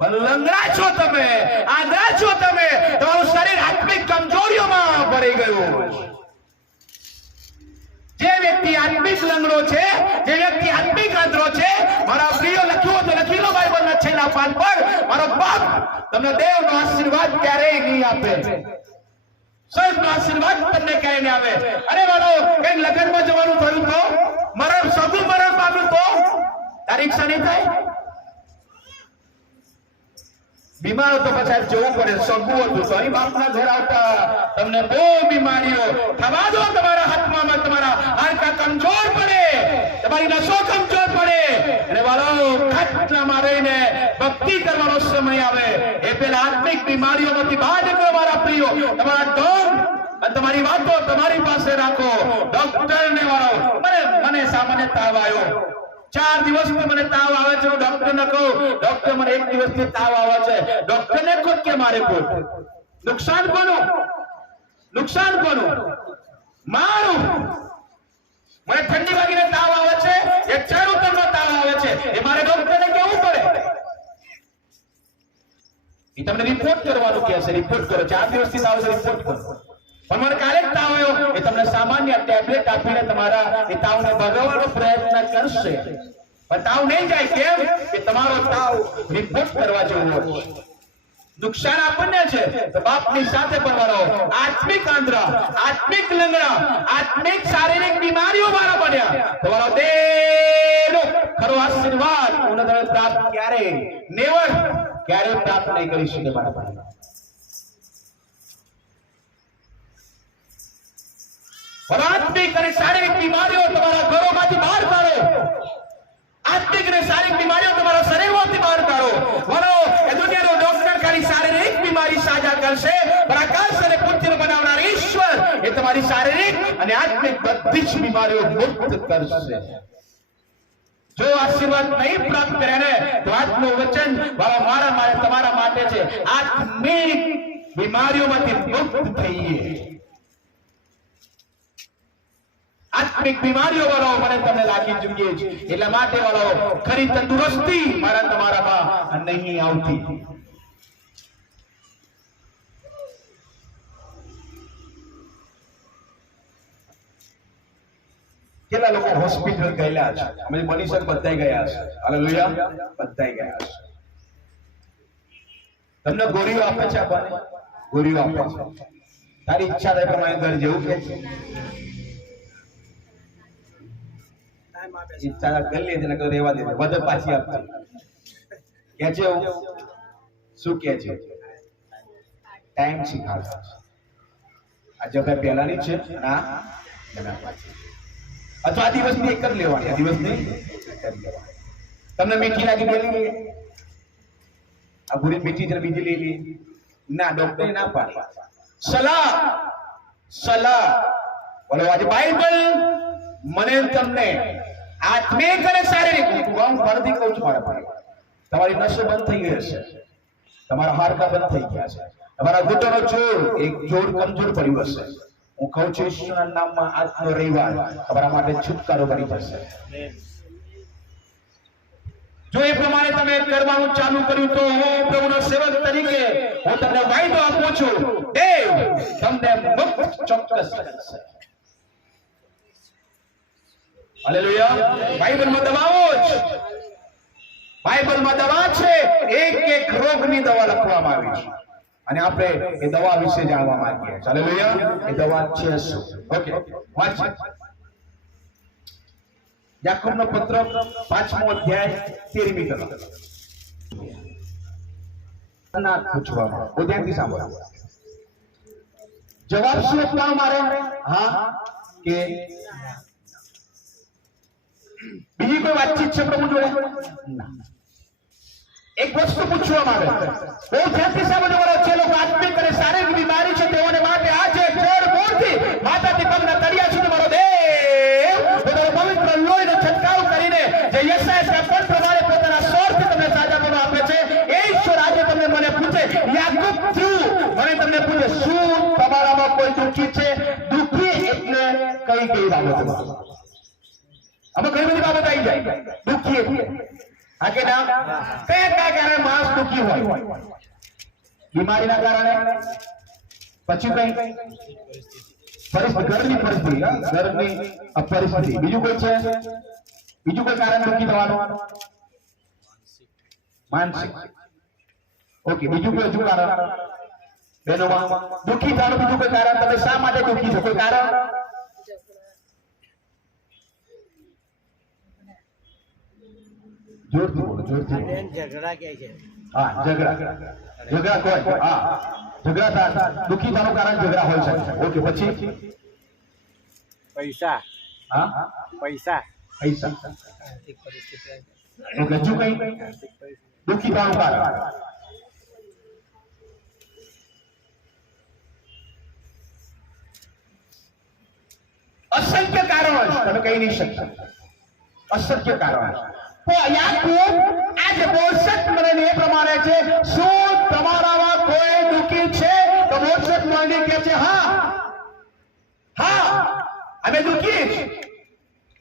પણ લંગડા છો તમે, આંધળા છો તમે, તમારું શરીર આત્મિક કમજોરીઓમાં ભરાઈ ગયું. જે વ્યક્તિ આત્મિક લંગડો છે, જે વ્યક્તિ આત્મિક આંધળો છે, મારા પ્રિયો લખ્યું તો લખી લો બાઇબલના છેલ્લા પાન પર, મારો બાપ તમને દેવનો આશીર્વાદ ક્યારેય નહીં આપે. સ્વર્ગનો આશીર્વાદ તમને ક્યારેય નહીં આવે. અરે મારો કઈ લગ્નમાં જવાનું થયું તો મરણ, સગું મરણ પામ્યું તો તારી ઈચ્છા નહીં થાય? બીમાર તો પછી જવું પડે. સગું હતું તો અહીં બાપના ઘર આવતા તમને બહુ બીમારીઓ થવા દો. તમારા હાથમાં તમારા હાડકા કમજોર પડે, તમારી નસો કમજોર પડે, અને વાળો ખાટલામાં રહીને ભક્તિ કરવાનો સમય આવે એ પેલા આત્મિક બીમારીઓમાંથી બહાર નીકળો મારા પ્રિયો. તમારા ઢોંગ અને તમારી વાતો તમારી પાસે રાખો. ડોક્ટર ને વાળો મને સામાન્ય તાવ આવ્યો, 4 દિવસથી મને તાવ આવે છે, હું ડોક્ટર ને કહું ડોક્ટર મને 1 દિવસથી તાવ આવે છે, ડોક્ટર ને ખોટ કે મારે ખોટ? નુકસાન કોનું? નુકસાન કોનું? મારું. મને ઠંડી વાગીને તાવ આવે છે, એક ચાર ઉતરનો તાવ આવે છે, એ મારે ડોક્ટરને કેવું પડે? એ તમને રિપોર્ટ કરવાનું કહે છે, રિપોર્ટ કરો. 4 દિવસથી તાવ છે, રિપોર્ટ કરો. પણ મને કાલે જ તાવ આવ્યો, એ તમને સામાન્ય ટેબ્લેટ આપીને તમારા એ તાવને ભગાવવાનો પ્રયત્ન કરશે, પણ તાવ નહીં જાય. કેમ કે તમારો તાવ રિપોર્ટ કરવા જેવો હોય. નુકસાન આપણને છે તો બાપની સાથે પરવારો. આત્મિક આંધ્રા, આત્મિક લંગડા, આત્મિક શારીરિક બીમારીઓ મારા બન્યા. તમારો દેવનો ખરો આશીર્વાદ હું તમને પ્રાપ્ત ક્યારે નેવર ક્યારે પ્રાપ્ત નહીં કરી શકે મારા ભાઈ. આત્મિક અને શારીરિક બીમારીઓ તમારા ઘરોમાંથી બહાર કાઢો. આત્મિક અને શારીરિક બીમારીઓ તમારા શરીરમાંથી બહાર કાઢો. વળો એ દુનિયાનો ડોક્ટર ખાલી શારીરિક બીમારી સાજા કરશે, પણ આકાશ અને પૃથ્વીને બનાવનાર ઈશ્વર એ તમારી શારીરિક અને આત્મિક બધી જ બીમારીઓ મુક્ત કરશે. જો આશીર્વાદ નહીં પ્રાપ્ત કરે ને તો આજનું વચન મારા તમારા માટે છે. આત્મિક બીમારીઓમાંથી મુક્ત થઈએ. આત્મિક બીમારીઓ વાળો મને તમને લાગી જોઈએ છે, એટલા માટે વાળો ખરી તંદુરસ્તી મારા તમારામાં નહીં આવતી. કેટલા લોકો હોસ્પિટલ ગયેલા છે? અમે બની શકે બધાય ગયા છે. હાલેલુયા, બધાય ગયા છે. તમને ગોળીઓ આપે છે, આપણને ગોળીઓ આપે છે. તારી ઈચ્છા થાય પ્રમાણે ઘર જેવું કે ઈચ્છા કરી લે તેને રહેવા દે, વધે પાછી આપશે. કે છે શું કે છે? ટાઈમ શીખાડશે. આ જગ્યા પહેલાની છે ના અથવા આ દિવસની એક જ લેવાની, આ દિવસની તમને મીઠી લાગી ગયેલી આ પૂરી મીઠી છે બીજી લઈ લી ના, ડોક્ટરે ના પાડી. સલાહ બોલો. આજે બાઇબલ મને તમને આત્મિક અને શારીરિક હું ફરતી કહું છું મારા ભાઈ, તમારી નસો બંધ થઈ ગઈ હશે, તમારા હાડકા બંધ થઈ ગયા છે, તમારા ઘૂંટણનો જોર એક જોર કમજોર પડ્યું હશે. હું કહું છું ઈશ્વરના નામમાં આજનો રવિવાર તમારા માટે છુટકારો કરી જશે. જો એ પ્રમાણે તમે કરવાનું ચાલુ કર્યું તો હું પ્રભુનો સેવક તરીકે હું તમને વાયદો આપું છું, દેવ તમને મુક્ત ચોક્કસ કરશે. હાલેલુયા. બાઇબલમાં દવાઓ જ, બાઇબલમાં દવા છે. એક રોગની દવા લખવામાં આવી છે અને આપણે એ દવા વિશે જાણવા માંગીએ છીએ. હાલેલુયા. એ દવા છે શું? ઓકે, વાંચ. યાકોબનો પત્ર 5મો અધ્યાય 13મી કલમ. ના પૂછવામાં ઉદ્યાનથી સાંભળો. જવાબ શું આપવાનો મારે? હા કે બીજી કોઈ વાતચીત છે પ્રભુ જોડે? એક વસ્તુ પૂછવામાં આવે, બહુ ધ્યાનથી સાંભળો. જે લોકો આત્મિક અને શારીરિક બીમારી છે તેઓને માટે આજે જળ મૂળથી માતાથી પગના તળિયા સુધી મારો દેવ પોતાનો પવિત્ર લોહીનો છંટકાવ કરીને જે યશાયા 53 પ્રમાણે પોતાના સ્વરથી તમને સાજાપણું આપે છે, એ ઈશ્વર આજે તમને મને પૂછે, યાકૂબ થયું મને તમને પૂછે, શું તમારામાં કોઈ દુઃખી છે? દુઃખી એટલે કઈ બાબતમાં? આમાં ઘણી બધી બાબત આવી જાય. દુઃખી એટલે હા કે ના? કયા કારણે માણસ દુઃખી હોય? બીમારીના કારણે, પછી કઈ ઘરની પરિસ્થિતિ, ઘરની પરિસ્થિતિ. બીજું કોઈ છે? બીજું કોઈ કારણ દુઃખી થવાનું? માનસિક. ઓકે, બીજું કોઈ હજુ કારણ? બહેનોમાં દુઃખી થવાનું બીજું કોઈ કારણ? તમે શા માટે દુઃખી છો? કોઈ કારણ? જોરથી બોલો, જોરથી. ઝઘડા કે છે? હા, ઝઘડા કોઈ, હા, ઝઘડા થાય. દુઃખી થવાનું કારણ ઝઘડા હોય શકે. ઓકે, પછી પૈસા. હા, પૈસા. ઓકે, હજુ કઈ દુઃખી થવાનું કારણ? અસંખ્ય કારણો છે, તમે કહી નહીં શકતા. અસંખ્ય કારણો છે. તો યાકૂબ આજે બોરસદ મને એ પ્રમાણે છે, શું તમારામાં કોઈ દુઃખી છે? તો બોરસદ મને કહે છે હા, હા અમે દુઃખી છીએ.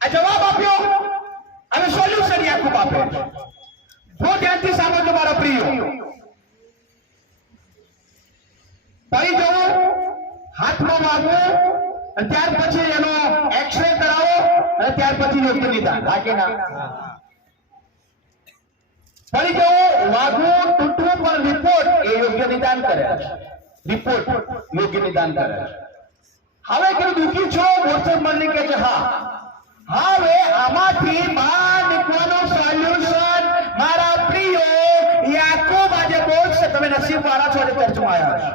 આ જવાબ આપ્યો અને સોલ્યુશન યાકૂબ આપે. બહુ ધ્યાનથી સાંભળજો મારા પ્રિયો. પડી જવું, હાથમાં વાગવું, અને ત્યાર પછી એનો એક્સરે કરાવો અને ત્યાર પછી યોગ્ય નિદાન. હા કે ના? પડી જવું, વાગવું, તૂટવું, પણ રિપોર્ટ એ યોગ્ય નિદાન કરે છે. રિપોર્ટ યોગ્ય નિદાન કરે છે. હવે કેવું દુઃખી છો? બોરસદ મને કહે છે હા. હવે આમાંથી બહાર નીકળવાનું સોલ્યુશન મારા પ્રિયો યાકૂબ આજે બોલશે. તમે નસીબવાળા છો આજે ચર્ચમાં આવ્યા છો.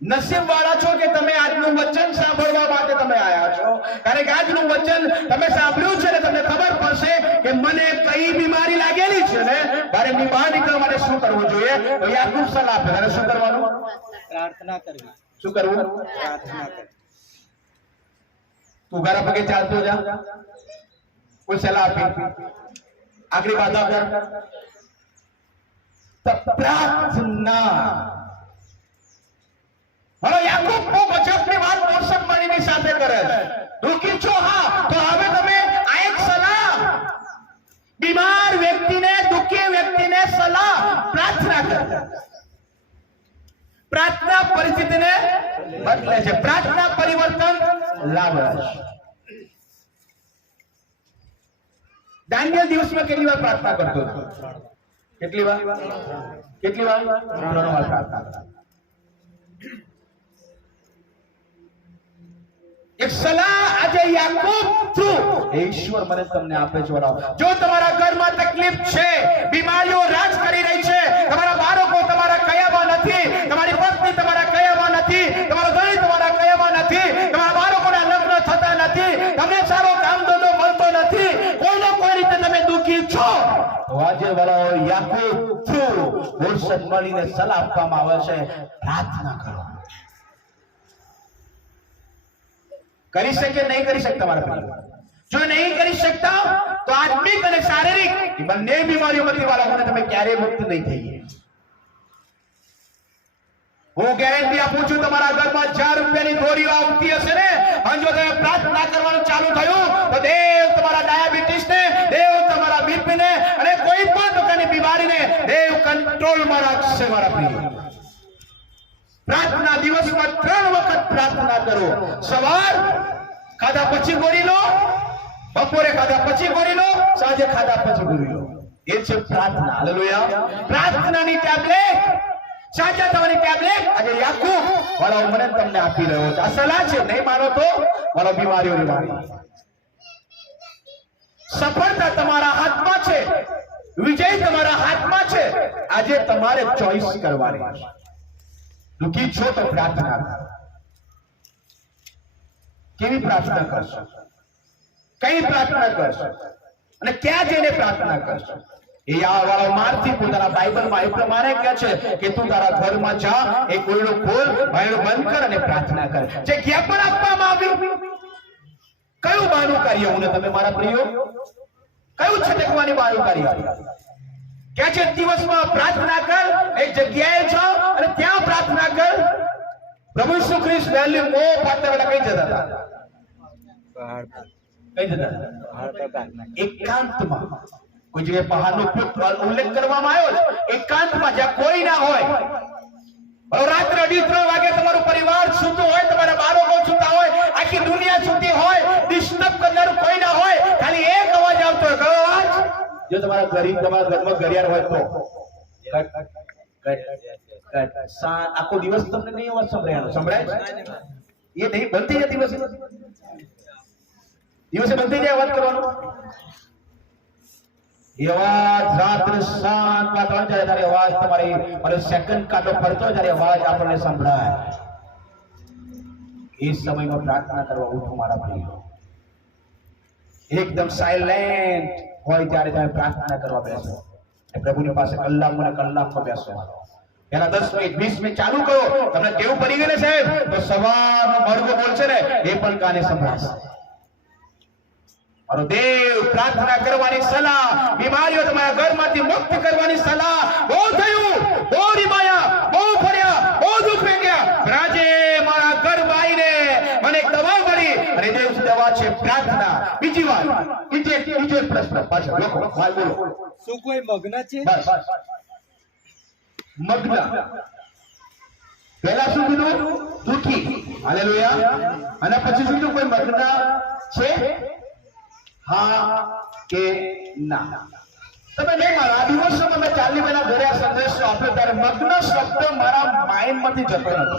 નસીબવાળા છો કે તમે આજનું વચન સાંભળવા માટે તમે આવ્યા છો. કારણ કે આજનું વચન તમે સાંભળ્યું છે ને તમને ખબર પડશે કે મને કઈ બીમારી લાગેલી છે ને મારે બહાર નીકળવા માટે શું કરવું જોઈએ. તો યાકૂબ સલાહ આપે. અને શું કરવાનું? પ્રાર્થના કરવી. શું કરવું? પ્રાર્થના કરવી. તું ઘરા પગે ચાલતો જા, કોઈ સલાહ આપી, આગળ વાદા કર. પ્રાર્થના. હવે યાકૂબ બહુ ગજબની વાત બોરસદ મણીની સાથે કરે છે. દુઃખી છો? હા. તો હવે તમે આ એક સલાહ, બીમાર વ્યક્તિને, દુઃખી વ્યક્તિને સલાહ પ્રાર્થના કરો. પ્રાર્થના પરિસ્થિતિને બદલે છે. પ્રાર્થના પરિવર્તન લાવે છે. દાનિયેલ દિવસમાં કેટલી વાર પ્રાર્થના કરતો હતો? કેટલી વાર? કેટલી વાર? 3 વાર પ્રાર્થના કરતો. એક સલાહ આજે યાકૂબ થ્રુ ઈશ્વર મને તમને આપે છે. જો તમારા ઘરમાં તકલીફ છે, બીમારીઓ રાજ કરી રહી છે, તમારા બાળકો તમારા કયામાં નથી, તમારી પત્ની તમારા કયામાં નથી, તમારો ધણી તમારા કયામાં નથી, તમારા બાળકોના લગ્ન થતા નથી, તમને સારો કામ ધંધો મળતો નથી, કોઈને કોઈ રીતે તમે દુઃખી છો, તો આજે વાળો યાકૂબ થ્રુ બોરસદ મળીને સલાહ આપવામાં આવે છે, પ્રાર્થના કરો. કરી શકે નહીં કરી શકતા તમારા પ્રિય? જો નહીં કરી શકતા તો આત્મિક અને શારીરિક બંને બીમારીઓમાંથી વાળાઓને તમે ક્યારેય મુક્ત નહીં થઈએ. હું ગેરંટી આપું છું, તમારા ઘરમાં 4 રૂપિયાની દોરીઓ આવતી હશે ને, અને જો તમે પ્રાર્થના કરવાનું ચાલુ થયું તો દેવ તમારા ડાયાબિટીસને, દેવ તમારા બીપીને અને કોઈ પણ પ્રકારની બીમારીને દેવ કંટ્રોલમાં રાખશે મારા પ્રિય. પ્રાર્થના દિવસમાં 3 વખત પ્રાર્થના કરો. સવાર ખાધા પછી ગોળી લો, બપોરે ખાધા પછી ગોળી લો, સાંજે ખાધા પછી ગોળી લો. એ છે પ્રાર્થના. હાલેલુયા. પ્રાર્થનાની ટેબ્લેટ, સાચા થવાની ટેબ્લેટ આજે યાકૂબ વાળો મને તમને આપી રહ્યો છે. આ સલાહ છે, નહીં માનો તો વાળો બીમારીઓની વાળી. સફળતા તમારા હાથમાં છે, વિજય તમારા હાથમાં છે. આજે તમારે ચોઈસ કરવાની છે. દુઃખી છો તો પ્રાર્થના કરો. કેવી પ્રાર્થના કરશો? કઈ પ્રાર્થના કરશો અને ક્યાં જઈને પ્રાર્થના કરશો? એ આ વાળો મારથી પોતાના બાઇબલમાં એ પ્રમાણે કહે છે કે તું તારા ઘરમાં જા, એ કોયડો ખોલ, ભાઈડો બંધ કર અને પ્રાર્થના કર. જગ્યા પણ આપવામાં આવી. કયું બહાનું કાર્ય? હું ને તમે મારા પ્રિયો, કયું છટકવાની બહાનું કાર્ય? કે છે દિવસમાં પ્રાર્થના કર, એક જગ્યાએ જાઓ અને ત્યાં પ્રાર્થના કર. પ્રભુ ઈસુ ખ્રિસ્ત વહેલી મોહ પાડતા વેળા કઈ જતા હતા? કઈ જતા હતા? એકાંતમાં. કોઈ જગ્યાએ પહાડનો ઉલ્લેખ કરવામાં આવ્યો છે. એકાંતમાં, જ્યાં કોઈ ના હોય. રાત્રે 2-3 વાગે તમારું પરિવાર સૂતો હોય, તમારા બાળકો સૂતા હોય, આખી દુનિયા સૂતી હોય, ડિસ્ટર્બ કરનારું કોઈ ના હોય, ખાલી એક અવાજ આવતો હોય. કયો અવાજ? જો તમારા ઘરમાં ઘડિયાળ હોય તો આખો દિવસ તમને નહીં અવાજ સંભળાય? એ નહીં બંધ થઈ જાય દિવસે બંધ થઈ જાય અવાજ કરવાનો. એ અવાજ રાત્રે શાંત વાતાવરણ જાય ત્યારે અવાજ તમારી અને સેકન્ડ કાંટો ફરતો ત્યારે અવાજ આપણને સંભળાય. એ સમયમાં પ્રાર્થના કરવા ઉઠો મારા ભાઈઓ. એકદમ સાયલેન્ટ હોય ત્યારે તમે પ્રાર્થના કરવા બેસો. પ્રભુની પાસે કલાકો ને કલાકો બેસો. પેલા 10 મિનિટ 20 મિનિટ ચાલુ કરો, તમને ટેવ પડી ગઈ ને સાહેબ, તો સવારનો મરઘો બોલશે ને એ પણ કાને સંભળાશે. મારો દેવ પ્રાર્થના કરવાની સલાહ, બીમારીઓ તમારા ઘરમાંથી મુક્ત કરવાની સલાહ. બહુ થયું, બહુ રીમાયા, બહુ ફર્યા, બહુ દુઃખ વેગ્યા, રાજે મારા ઘરમાં આવીને મને એક દવા મળી અને દેવ દવા છે પ્રાર્થના. બીજી વાત, બીજો એક પ્રશ્ન પાછળ લખો, ભાઈ બોલો. શું કોઈ મગ્ન છે? બસ મગ્ન. પહેલા શું કીધું? દુઃખી. હાલેલુયા. અને પછી શું કીધું? કોઈ મગ્ન છે? હા કે ના? તમે નહીં માનો, આ દિવસોમાં મેં ચાલી મહિના ઘરે આ સંદેશો આપ્યો ત્યારે મગ્ન શબ્દ મારા માઇન્ડમાંથી જતો નતો.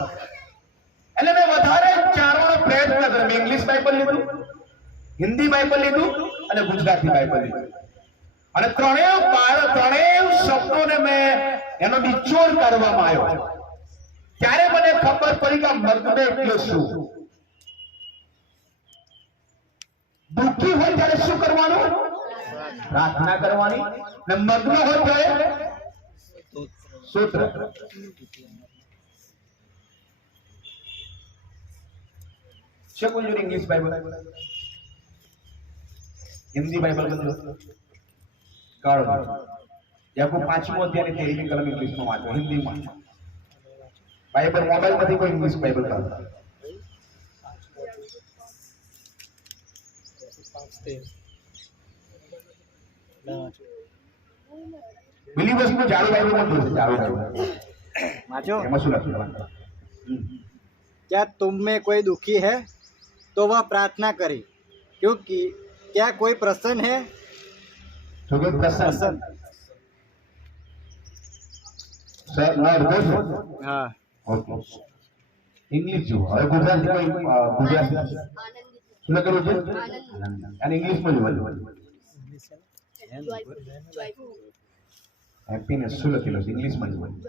એટલે મેં વધારે ચારવાનો પ્રયત્ન કર્યો. મેં ઇંગ્લિશ બાઇબલ લીધું, હિન્દી બાઇબલ લીધું અને ગુજરાતી બાઇબલ લીધું, અને ત્રણેય શબ્દોને મેં એનો નિચોડ કરવામાં આવ્યો. ત્યારે મને ખબર પડી કે મગ્ન એટલે શું. દુઃખી હોય ત્યારે શું કરવાનું? પ્રાર્થના કરવાની. ને મગ્ન હોય ત્યારે સ્તોત્ર. છે કોઈ જોડે ઇંગ્લિશ બાઇબલ? હિન્દી બાઇબલ બધું કાઢો. યાકૂબ 5મો અધ્યાયની 13મી કલમ ઇંગ્લિશમાં વાંચો, હિન્દીમાં. બાઇબલ મોબાઈલમાંથી કોઈ ઇંગ્લિશ બાઇબલ કાઢો. બિલીવર્સ નું જાડું બાઇબલમાં જોશે, જાડું બાઇબલ. વાંચો. એમાં શું લખ્યું? क्या तुम में कोई दुखी है तो वह प्रार्थना करे, क्योंकि क्या कोई प्रसन्न है? તો કે પ્રસન્ન. સર ના બોલો. हाँ. ઓકે. ઇંગ્લિશ જો. હવે ગુજરાતી કોઈ ગુજરાતી શું લખેલું છે? અને ઇંગ્લિશમાં જોવાનું. હેપીનેસ શું લખેલું છે? ઇંગ્લિશમાં જોવાનું.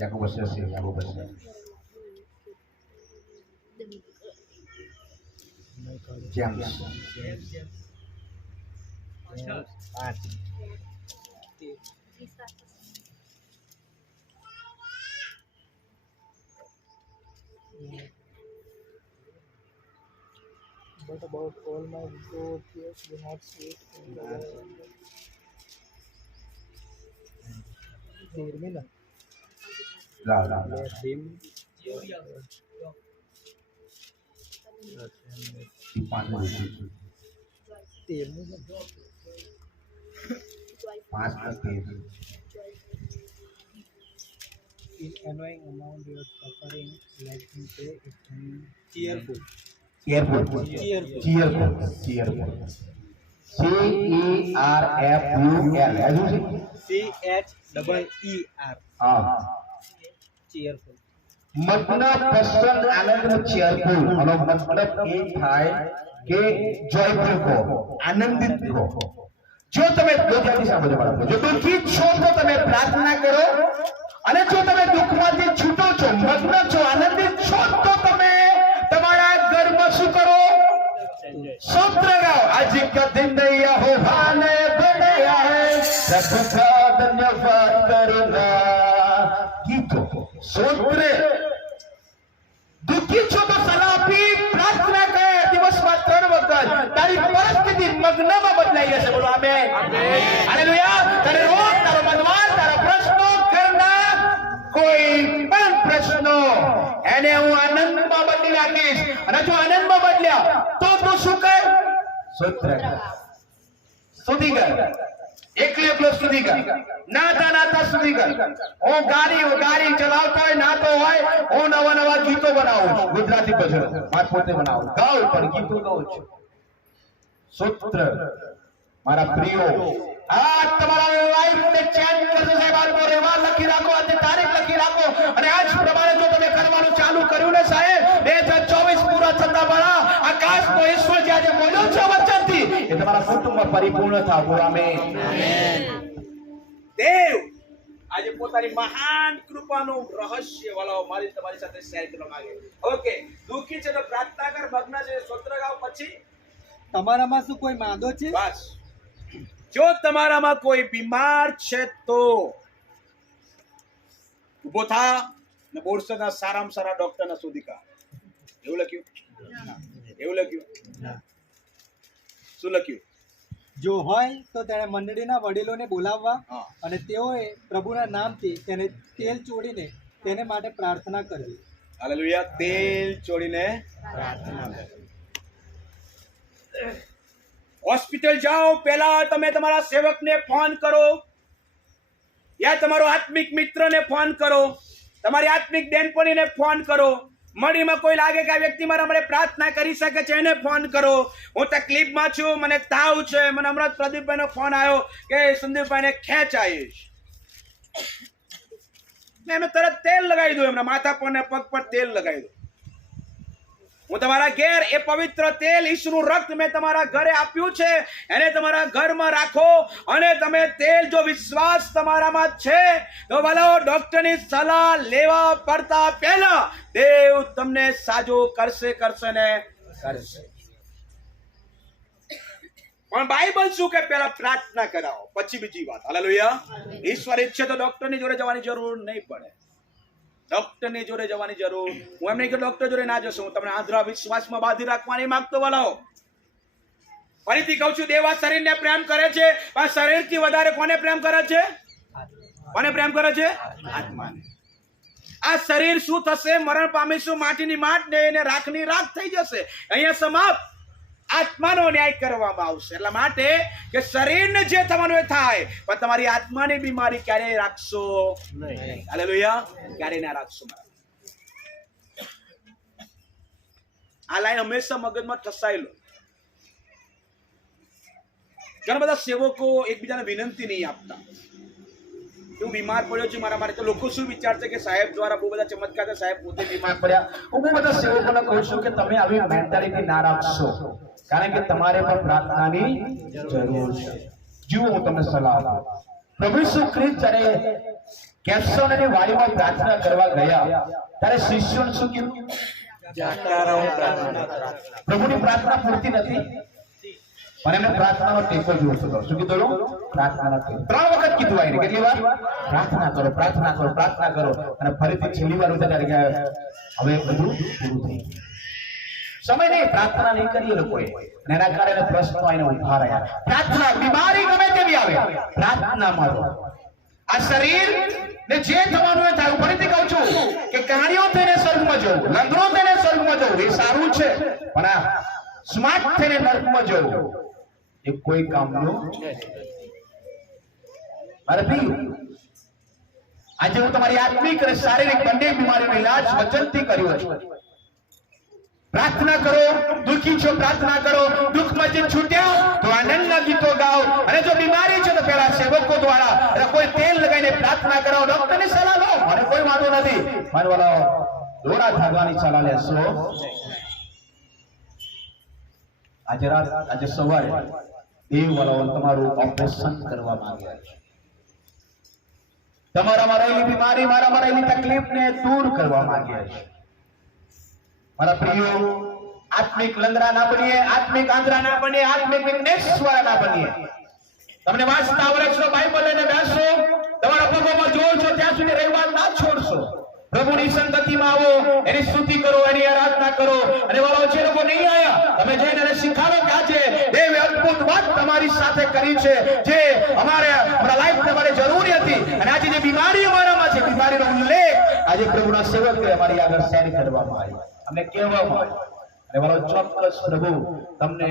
યાકોબ છે, યાકોબ છે. James. But about all my good years do not sit in the Termina. લા લા લા. ઈ પાંચમું છે. પાંચમું છે. In annoying amount you are suffering, let him say it cheerful. Cheerful. Cheerful. Cheerful. CERFUL. હજુ છે? CHEER. હા. Cheerful. મગ્ન, પ્રસન્ન, આનંદ, cheerful. આનો મતલબ એ થાય કે joyful કહો, આનંદિત કહો. જો તમે દુઃખી સાંભળો બાળકો, જો દુઃખી છો તો તમે પ્રાર્થના કરો, અને જો તમે દુઃખમાંથી છૂટો છો, મગ્ન છો, આનંદિત છો, તો તમે તમારા ઘરમાં શું કરો? સ્તોત્ર ગાઓ. आज का दिन यहोवा ने बनाया है, प्रभु का धन्यवाद करना. गीतो સ્તોત્ર. દુઃખી છો તો સલાહ આપી, પ્રાર્થના કરે. દિવસમાં 3 વખત તારી પરિસ્થિતિ મગ્નમાં બદલાઈ જશે. બોલો આમેન. હાલેલુયા. તારે રોગ, તારો મનવાર, તારા પ્રશ્નો, ઘરના કોઈ પણ પ્રશ્નો, એને હું આનંદમાં બદલી નાખીશ. અને જો આનંદમાં બદલ્યા તો તું શું કર? સ્તોત્ર. સ્તુતિ કર. એકલો સ્તુતિ કર. નાતા સ્તુતિ કર. હું ગાડી ચલાવતો હોય, નાતો હોય, હું નવા ગીતો બનાવું છું. ગુજરાતી ભજન માર પોતે બનાવું, ગાઉં, પણ ગીતો ગાઉં છું. સ્તોત્ર. મારા પ્રિયો, આ તમારા લાઈફને ચેન્જ કરશે સાહેબ. આજનો રહેવા લખી રાખો, આજે તારીખ લખી રાખો, અને આજ પ્રમાણે જો તમે કરવાનું ચાલુ કર્યું ને સાહેબ, 2024 પૂરા થતા બળા આકાશનો ઈશ્વર જે આજે બોલ્યો છે વચનથી, એ તમારા કુટુંબમાં પરિપૂર્ણ થાવ. બોલો આમેન. દેવ આજે પોતાની મહાન કૃપાનું રહસ્ય વાળો મારી તમારી સાથે શેર કરવા માંગે. ઓકે, દુઃખી છે તો પ્રાર્થના કર, મગ્ન છે સ્તોત્ર ગાવ, પછી તમારામાં શું કોઈ માંદો છે? બસ, જો તમારામાં કોઈ બીમાર છે તો ઉભો થા ને બોરસદના સારામાં સારા ડોક્ટરને શોધી કાઢ. એવું લખ્યું? એવું લખ્યું? શું લખ્યું? જો હોય તો તેણે મંડળીના વડીલોને બોલાવવા હા. અને તેઓએ પ્રભુના નામથી તેને તેલ ચોડીને તેને માટે પ્રાર્થના કરવી. હાલેલુયા. તેલ ચોડીને હોસ્પિટલ જાઓ, પહેલા તમે તમારા સેવકને ફોન કરો, યા તમારો આત્મિક મિત્રને ફોન કરો, તમારી આત્મિક બેનપણીને ફોન કરો. મળીમાં કોઈ લાગે કે આ વ્યક્તિ મારા માટે પ્રાર્થના કરી શકે છે, એને ફોન કરો. હું તકલીફમાં છું, મને તાવ છે, મને હમણાં પ્રદીપભાઈનો ફોન આવ્યો કે સંદીપભાઈને ખેંચ આવીશ, મેં તરત તેલ લગાવી દઉં, એમના માથા પર ને પગ પર તેલ લગાવી દઉં. હું તમારા ઘેર એ પવિત્ર તેલ, ઈસુનું રક્ત મેં તમારા ઘરે આપ્યું છે, એને તમારા ઘરમાં રાખો. અને તમે તેલ, જો વિશ્વાસ તમારામાં છે તો ભલો ડોક્ટરની સલાહ લેવા પડતા પહેલા દેવ તમને સાજો કરશે ને કરશે. પણ બાઇબલ શું કે પહેલા પ્રાર્થના કરાવો, પછી બીજી વાત. હાલેલુયા. ઈશ્વર ઈચ્છે તો ડોક્ટરની જોડે જવાની જરૂર નહીં પડે. ડોક્ટરની જોડે જવાની જરૂર, હું એમ નહીં કે ડોક્ટર જોડે ના જશો, હું તમને આંધળા વિશ્વાસમાં બાંધી રાખવા નહીં માંગતો. વાલાઓ, ફરીથી કહું છું, દેવ આ શરીરને પ્રેમ કરે છે, પણ શરીરથી વધારે કોને પ્રેમ કરે છે? કોને પ્રેમ કરે છે? આત્માને. આ શરીર શું થશે? મરણ પામીશું, માટીની માટ ને એને રાખની રાખ થઈ જશે, અહીંયા સમાપ્ત. આત્માનો ન્યાય કરવામાં આવશે. એટલા માટે કે શરીરને જે થવાનું એ થાય, પણ તમારી આત્માની બીમારી ક્યારેય રાખશો નહીં. હાલેલુયા. ક્યારેય ના રાખશો. આ લાઈન હંમેશા મગજમાં ઠસાયેલો. ઘણા બધા સેવકો એકબીજાને વિનંતી નહીં આપતા, હું બીમાર પડ્યો છું મારા માટે. તો લોકો શું વિચારશે કે સાહેબ દ્વારા બહુ બધા ચમત્કાર છે, સાહેબ પોતે બીમાર પડ્યા. હું બહુ બધા સેવકોને કહું છું કે તમે આવી મેન્ટાલિટી ના રાખશો, કારણ કે તમારે પણ પ્રાર્થનાની જરૂર છે. જુઓ, હું તમને સલાહ આપું. પ્રભુ ઈસુ ખ્રિસ્ત જ્યારે ગેથસેમનેની વાડીમાં પ્રાર્થના કરવા ગયા, ત્યારે શિષ્યોને શું કીધું? પ્રભુની પ્રાર્થના પૂરતી નથી, પણ એમને પ્રાર્થનાનો ટેકો જોઈતો હતો. શું કીધું? પ્રાર્થના નથી. 3 વખત કીધું આવીને. કેટલી વાર? પ્રાર્થના કરો, પ્રાર્થના કરો, પ્રાર્થના કરો. અને ફરીથી છેલ્લી વાર ત્યારે કે હવે બધું પૂરું થઈ ગયું. સમય નહીં, પ્રાર્થના નહીં કરી લોકોએ, અને એના કારણે પ્રશ્નો આવીને ઉભા રહ્યા. પ્રાર્થના, બીમારી ગમે તેવી આવે, પ્રાર્થનામાં રહો. આ શરીર ને જે થવાનું એ થાય. ફરીથી કહું છું કે કાણીઓ થઈને સ્વર્ગમાં જવું, લંગડો થઈને સ્વર્ગમાં જવું એ સારું છે, પણ આ સ્માર્ટ થઈને નર્કમાં જવું એ કોઈ કામનું નથી. મારે પ્રિય, આજે હું તમારી આત્મિક અને શારીરિક બંને બીમારીનો ઇલાજ વચનથી કર્યો છે. પ્રાર્થના કરો. દુઃખી છો, પ્રાર્થના કરો. દુઃખમાંથી છૂટ્યા તો આનંદના ગીતો ગાઓ. અને જો બીમારી છે તો પેલા સેવકો દ્વારા કોઈ તેલ લગાવીને પ્રાર્થના કરો. ડોક્ટરની સલાહ લો, મને કોઈ વાંધો નથી. માનવાલા દોરા ધાગવાની સલાહ લેશો. આજે સવારે દેવવાળાઓ તમારું ઓપરેશન કરવા માંગ્યા છે. તમારામાં રહેલી બીમારી, મારામાં રહેલી તકલીફને દૂર કરવા માંગ્યા છે. મારા પ્રિયો, આત્મિક લંગડા ના બનીએ, આત્મિક આંધળા ના બનીએ, આત્મિક વિઘ્નેશ્વર ના બનીએ. તમને વાંચતા આવડે છે, બાઇબલ લઈને બેસો, તમારા પગોમાં જોર છો ત્યાં સુધી રહેવા ના છોડશો. પ્રભુની સંગતિમાં આવો, એની સ્તુતિ કરો, એની આરાધના કરો. અને વાળો જે લોકો નહીં આયા, તમે જઈને એને શીખાડો કે આજે દેવે અદ્ભુત વાત તમારી સાથે કરી છે, જે અમારા લાઈફ તમારે જરૂરી હતી. અને આજે જે બીમારી અમારામાં છે, બીમારીનો ઉલ્લેખ આજે પ્રભુના સેવકે અમારી આગળ શેર કરવામાં આવી, અમને કહેવામાં આવી. અને વાળો ચોક્કસ પ્રભુ તમને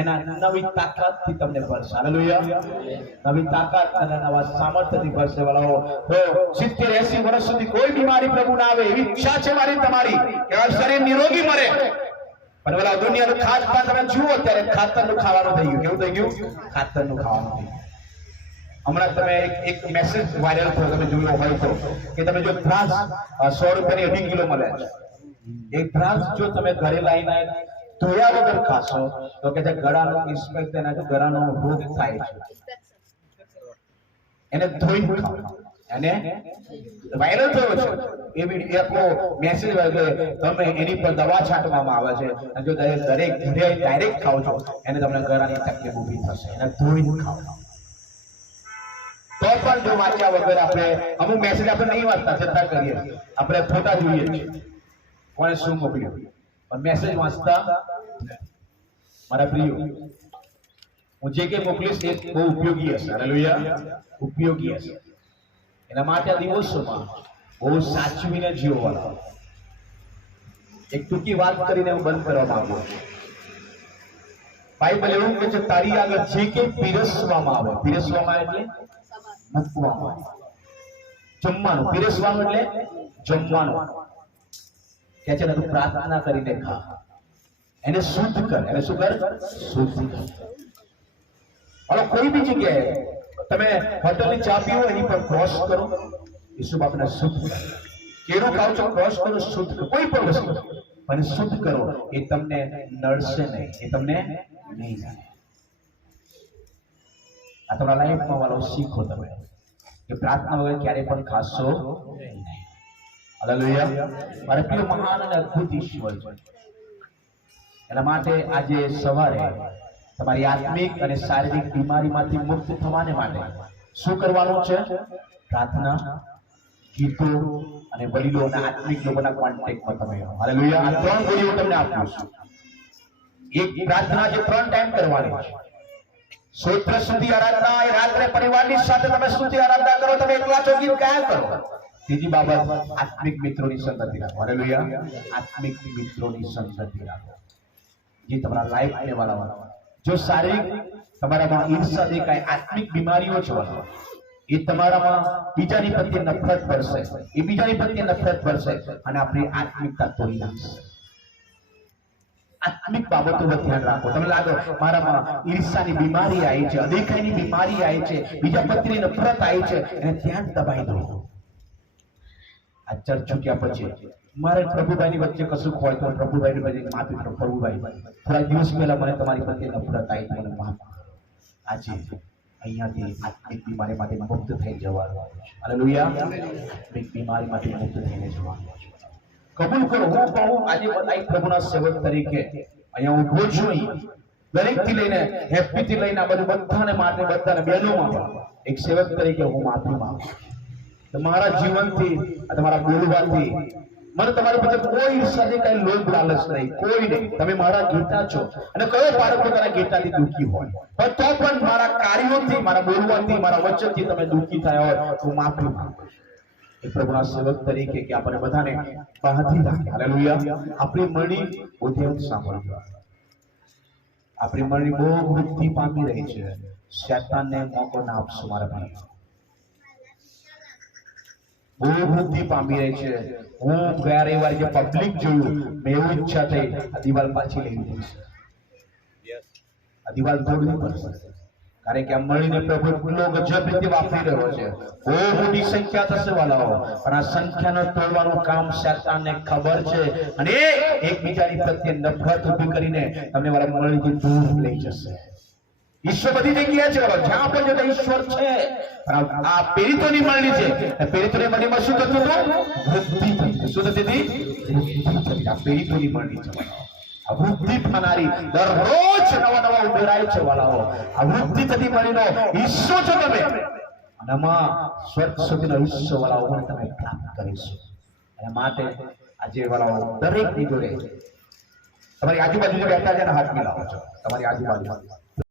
એના નવી તાકાતથી તમને ભરશે. હાલેલુયા. નવી તાકાત અને નવા સામર્થ્યથી ભરશે. વાળો તો 70-80 વર્ષ સુધી કોઈ બીમારી પ્રભુ ના આવે એવી ઈચ્છા છે મારી તમારી, કે આ શરીર નિરોગી મરે. પણ વાળા દુનિયાનું ખાતપાન તમે જુઓ ત્યારે ખાતરનું ખાવાનું થઈ ગયું. કેવું થઈ ગયું? ખાતરનું ખાવાનું થઈ ગયું. હમણાં તમે એક મેસેજ વાયરલ થયો, તમે જોયો હોય તો, કે તમે જો ત્રાસ 100 રૂપિયાની 2 કિલો મળે છે, એક ત્રાસ જો તમે ઘરે લાવીને ધોયા વગર ખાશો તો કે જે ગળાનો ઇન્સ્પેક્ટ એના ગળાનો રોગ થાય છે, એને ધોઈને ખાઓ. અને વાયરલ થયો છે એ આખો મેસેજ તમે એની પર દવા છાંટવામાં આવે છે અને જો દરેક ઘરે ડાયરેક્ટ ખાવ છો એને તમને ગળાની તકલીફ ઊભી થશે એને ધોઈને ખાવ તો પણ જો વાંચ્યા વગર આપણે અમુક મેસેજ આપણે નહીં વાંચતા છતાં કરીએ આપણે ફોટા જોઈએ છીએ કોણે શું મોકલ્યું પણ મેસેજ વાંચતા મારા પ્રિયો હું જે કંઈ મોકલીશ એ બહુ ઉપયોગી હશે. હાલેલુયા, ઉપયોગી હશે. એના માટે આ દિવસોમાં બહુ સાચવીને જીવવાના. એક ટૂંકી વાત કરીને હું બંધ કરવા માંગુ છું. બાઇબલ એવું કહે છે તારી આગળ જે કંઈ પીરસવામાં આવે, પીરસવામાં એટલે મૂકવામાં આવે, જમવાનું, પીરસવાનું એટલે જમવાનું કે છે તું પ્રાર્થના કરીને ખા, એને શુદ્ધ કર. એને શું કર? શુદ્ધ કર. હવે કોઈ બી જગ્યાએ તમે હોટલની ચા પીવો એની પર ક્રોસ કરો, ઈસુ બાપને શુદ્ધ કરો. કેળું ખાવ છો, ક્રોસ કરો, શુદ્ધ કરો. કોઈ પણ વસ્તુ અને શુદ્ધ કરો. એ તમને નડશે નહીં, એ તમને નહીં જાણે. આ તમારા લાઈફમાં વાળો શીખો તમે કે પ્રાર્થના વગર ક્યારે પણ ખાશો નહીં. હાલેલુયા. મારે પ્રિય મહાન અને અદ્ભુત ઈશ્વર છે. એના માટે આજે સવારે તમારી આત્મિક અને શારીરિક બીમારીમાંથી મુક્ત થવાને માટે શું કરવાનું છે? પ્રાર્થના, ગીતો અને વડીલો અને આત્મિક લોકોના કોન્ટેક્ટમાં તમે રહો. હાલેલુયા. આ ત્રણ ગોળીઓ તમને આપું છું. એક પ્રાર્થના જે 3 ટાઈમ કરવાની છે. સ્તોત્ર સ્તુતિ આરાધના એ રાત્રે પરિવારની સાથે તમે સ્તુતિ આરાધના કરો, તમે એકલા છો ગીત ગાયા કરો. ત્રીજી બાબત આત્મિક મિત્રોની સંગતિ રાખો. હાલેલુયા. આત્મિક મિત્રોની સંગતિ રાખો જે તમારા લાઈફને વાળા. જો શારીરિક તમારામાં ઈર્ષા દેખાય, આત્મિક બીમારીઓ છે એ તમારામાં બીજાની પ્રત્યે નફરત પડશે, એ બીજાની પ્રત્યે નફરત પડશે અને આપણી આત્મિકતા તોડી નાખશે. આત્મિક બાબતો પર ધ્યાન રાખો. તમને લાગે મારામાં ઈર્ષાની બીમારી આવી છે, અદેખાઈની બીમારી આવી છે, બીજા પ્રત્યેની નફરત આવી છે, એને ધ્યાન દબાઈ દો. આ ચર્ચ છૂટ્યા પછી મારે પ્રભુભાઈની વચ્ચે કશું હોય તો પ્રભુભાઈની વચ્ચે માફી કરો. પ્રભુભાઈ થોડા દિવસ પહેલા મને તમારી પ્રત્યે નફરત આવી, મને માફ કરો. આજે અહીંયાથી આત્મિક બીમારીમાંથી મુક્ત થઈ જવાનું છે. હાલેલુયા. આત્મિક બીમારીમાંથી મુક્ત થઈને જવાનું છે. કબૂલ કરો. હું કહું આજે બધા પ્રભુના સેવક તરીકે અહીંયા ઊભો છું. દરેકથી લઈને હેપીથી લઈને આ બધું બધાને માટે, બધાને બહેનો માટે એક સેવક તરીકે હું માફી માંગુ છું. તમારા જીવનથી, તમારા બોલવાથી મને તમારી પાસે કોઈ સાથે કઈ લોભ લાલચ નહીં, કોઈ નહીં. તમે મારા ગીતા છો અને કયો બાળક પોતાના ગીતાથી દુઃખી હોય, પણ તો પણ મારા કાર્યોથી, મારા બોલવાથી, મારા વચનથી તમે દુઃખી થયા હોય હું માફી માંગુ છું. એ પ્રભુના સેવક તરીકે કે આપણે બધાને બાંધી રાખે. હાલેલુયા. આપણી મણી ઉદ્યોગ સાંભળજો. આપણી મણી બહુ વૃદ્ધિ પામી રહી છે. શૈતાનને મોકો ના આપશો મારા ભાઈ. બહુ વૃદ્ધિ પામી રહી છે. હું ગયા રવિવારે જે પબ્લિક જોયું, મેં એવું ઈચ્છા થઈ આ દિવાલ પાછી લઈ લીધી છે. આ દિવાલ તોડવી પડશે કારણ કે આ મળીને પ્રભુ એટલો ગજબ રીતે વાપરી રહ્યો છે. બહુ મોટી સંખ્યા થશે વાલાઓ, પણ આ સંખ્યાને તોડવાનું કામ શૈતાનને ખબર છે અને એકબીજાની પ્રત્યે નફરત ઊભી કરીને તમને વાળા મળીથી દૂર લઈ જશે. ઈશ્વર બધી જગ્યાએ છે, જ્યાં પણ જતા ઈશ્વર છે. આ પીડિતોની મળણી છે. પીડિતોની મળણીમાં શું થતું હતું? વૃદ્ધિ થતી. શું થતી હતી? આ પીડિતોની મળણી છે. આ વૃદ્ધિ થનારી દરરોજ નવા ઉમેરાય છે વાળાઓ. આ વૃદ્ધિ થતી મળીનો હિસ્સો છો તમે અને આમાં સ્વર્ગ સુધીનો હિસ્સો વાળાઓ પણ તમે પ્રાપ્ત કરીશું. એના માટે આજે વાળાઓ દરેકની જોડે તમારી આજુબાજુ જે બેઠા છે ને હાથ મિલાવો છો. તમારી આજુબાજુ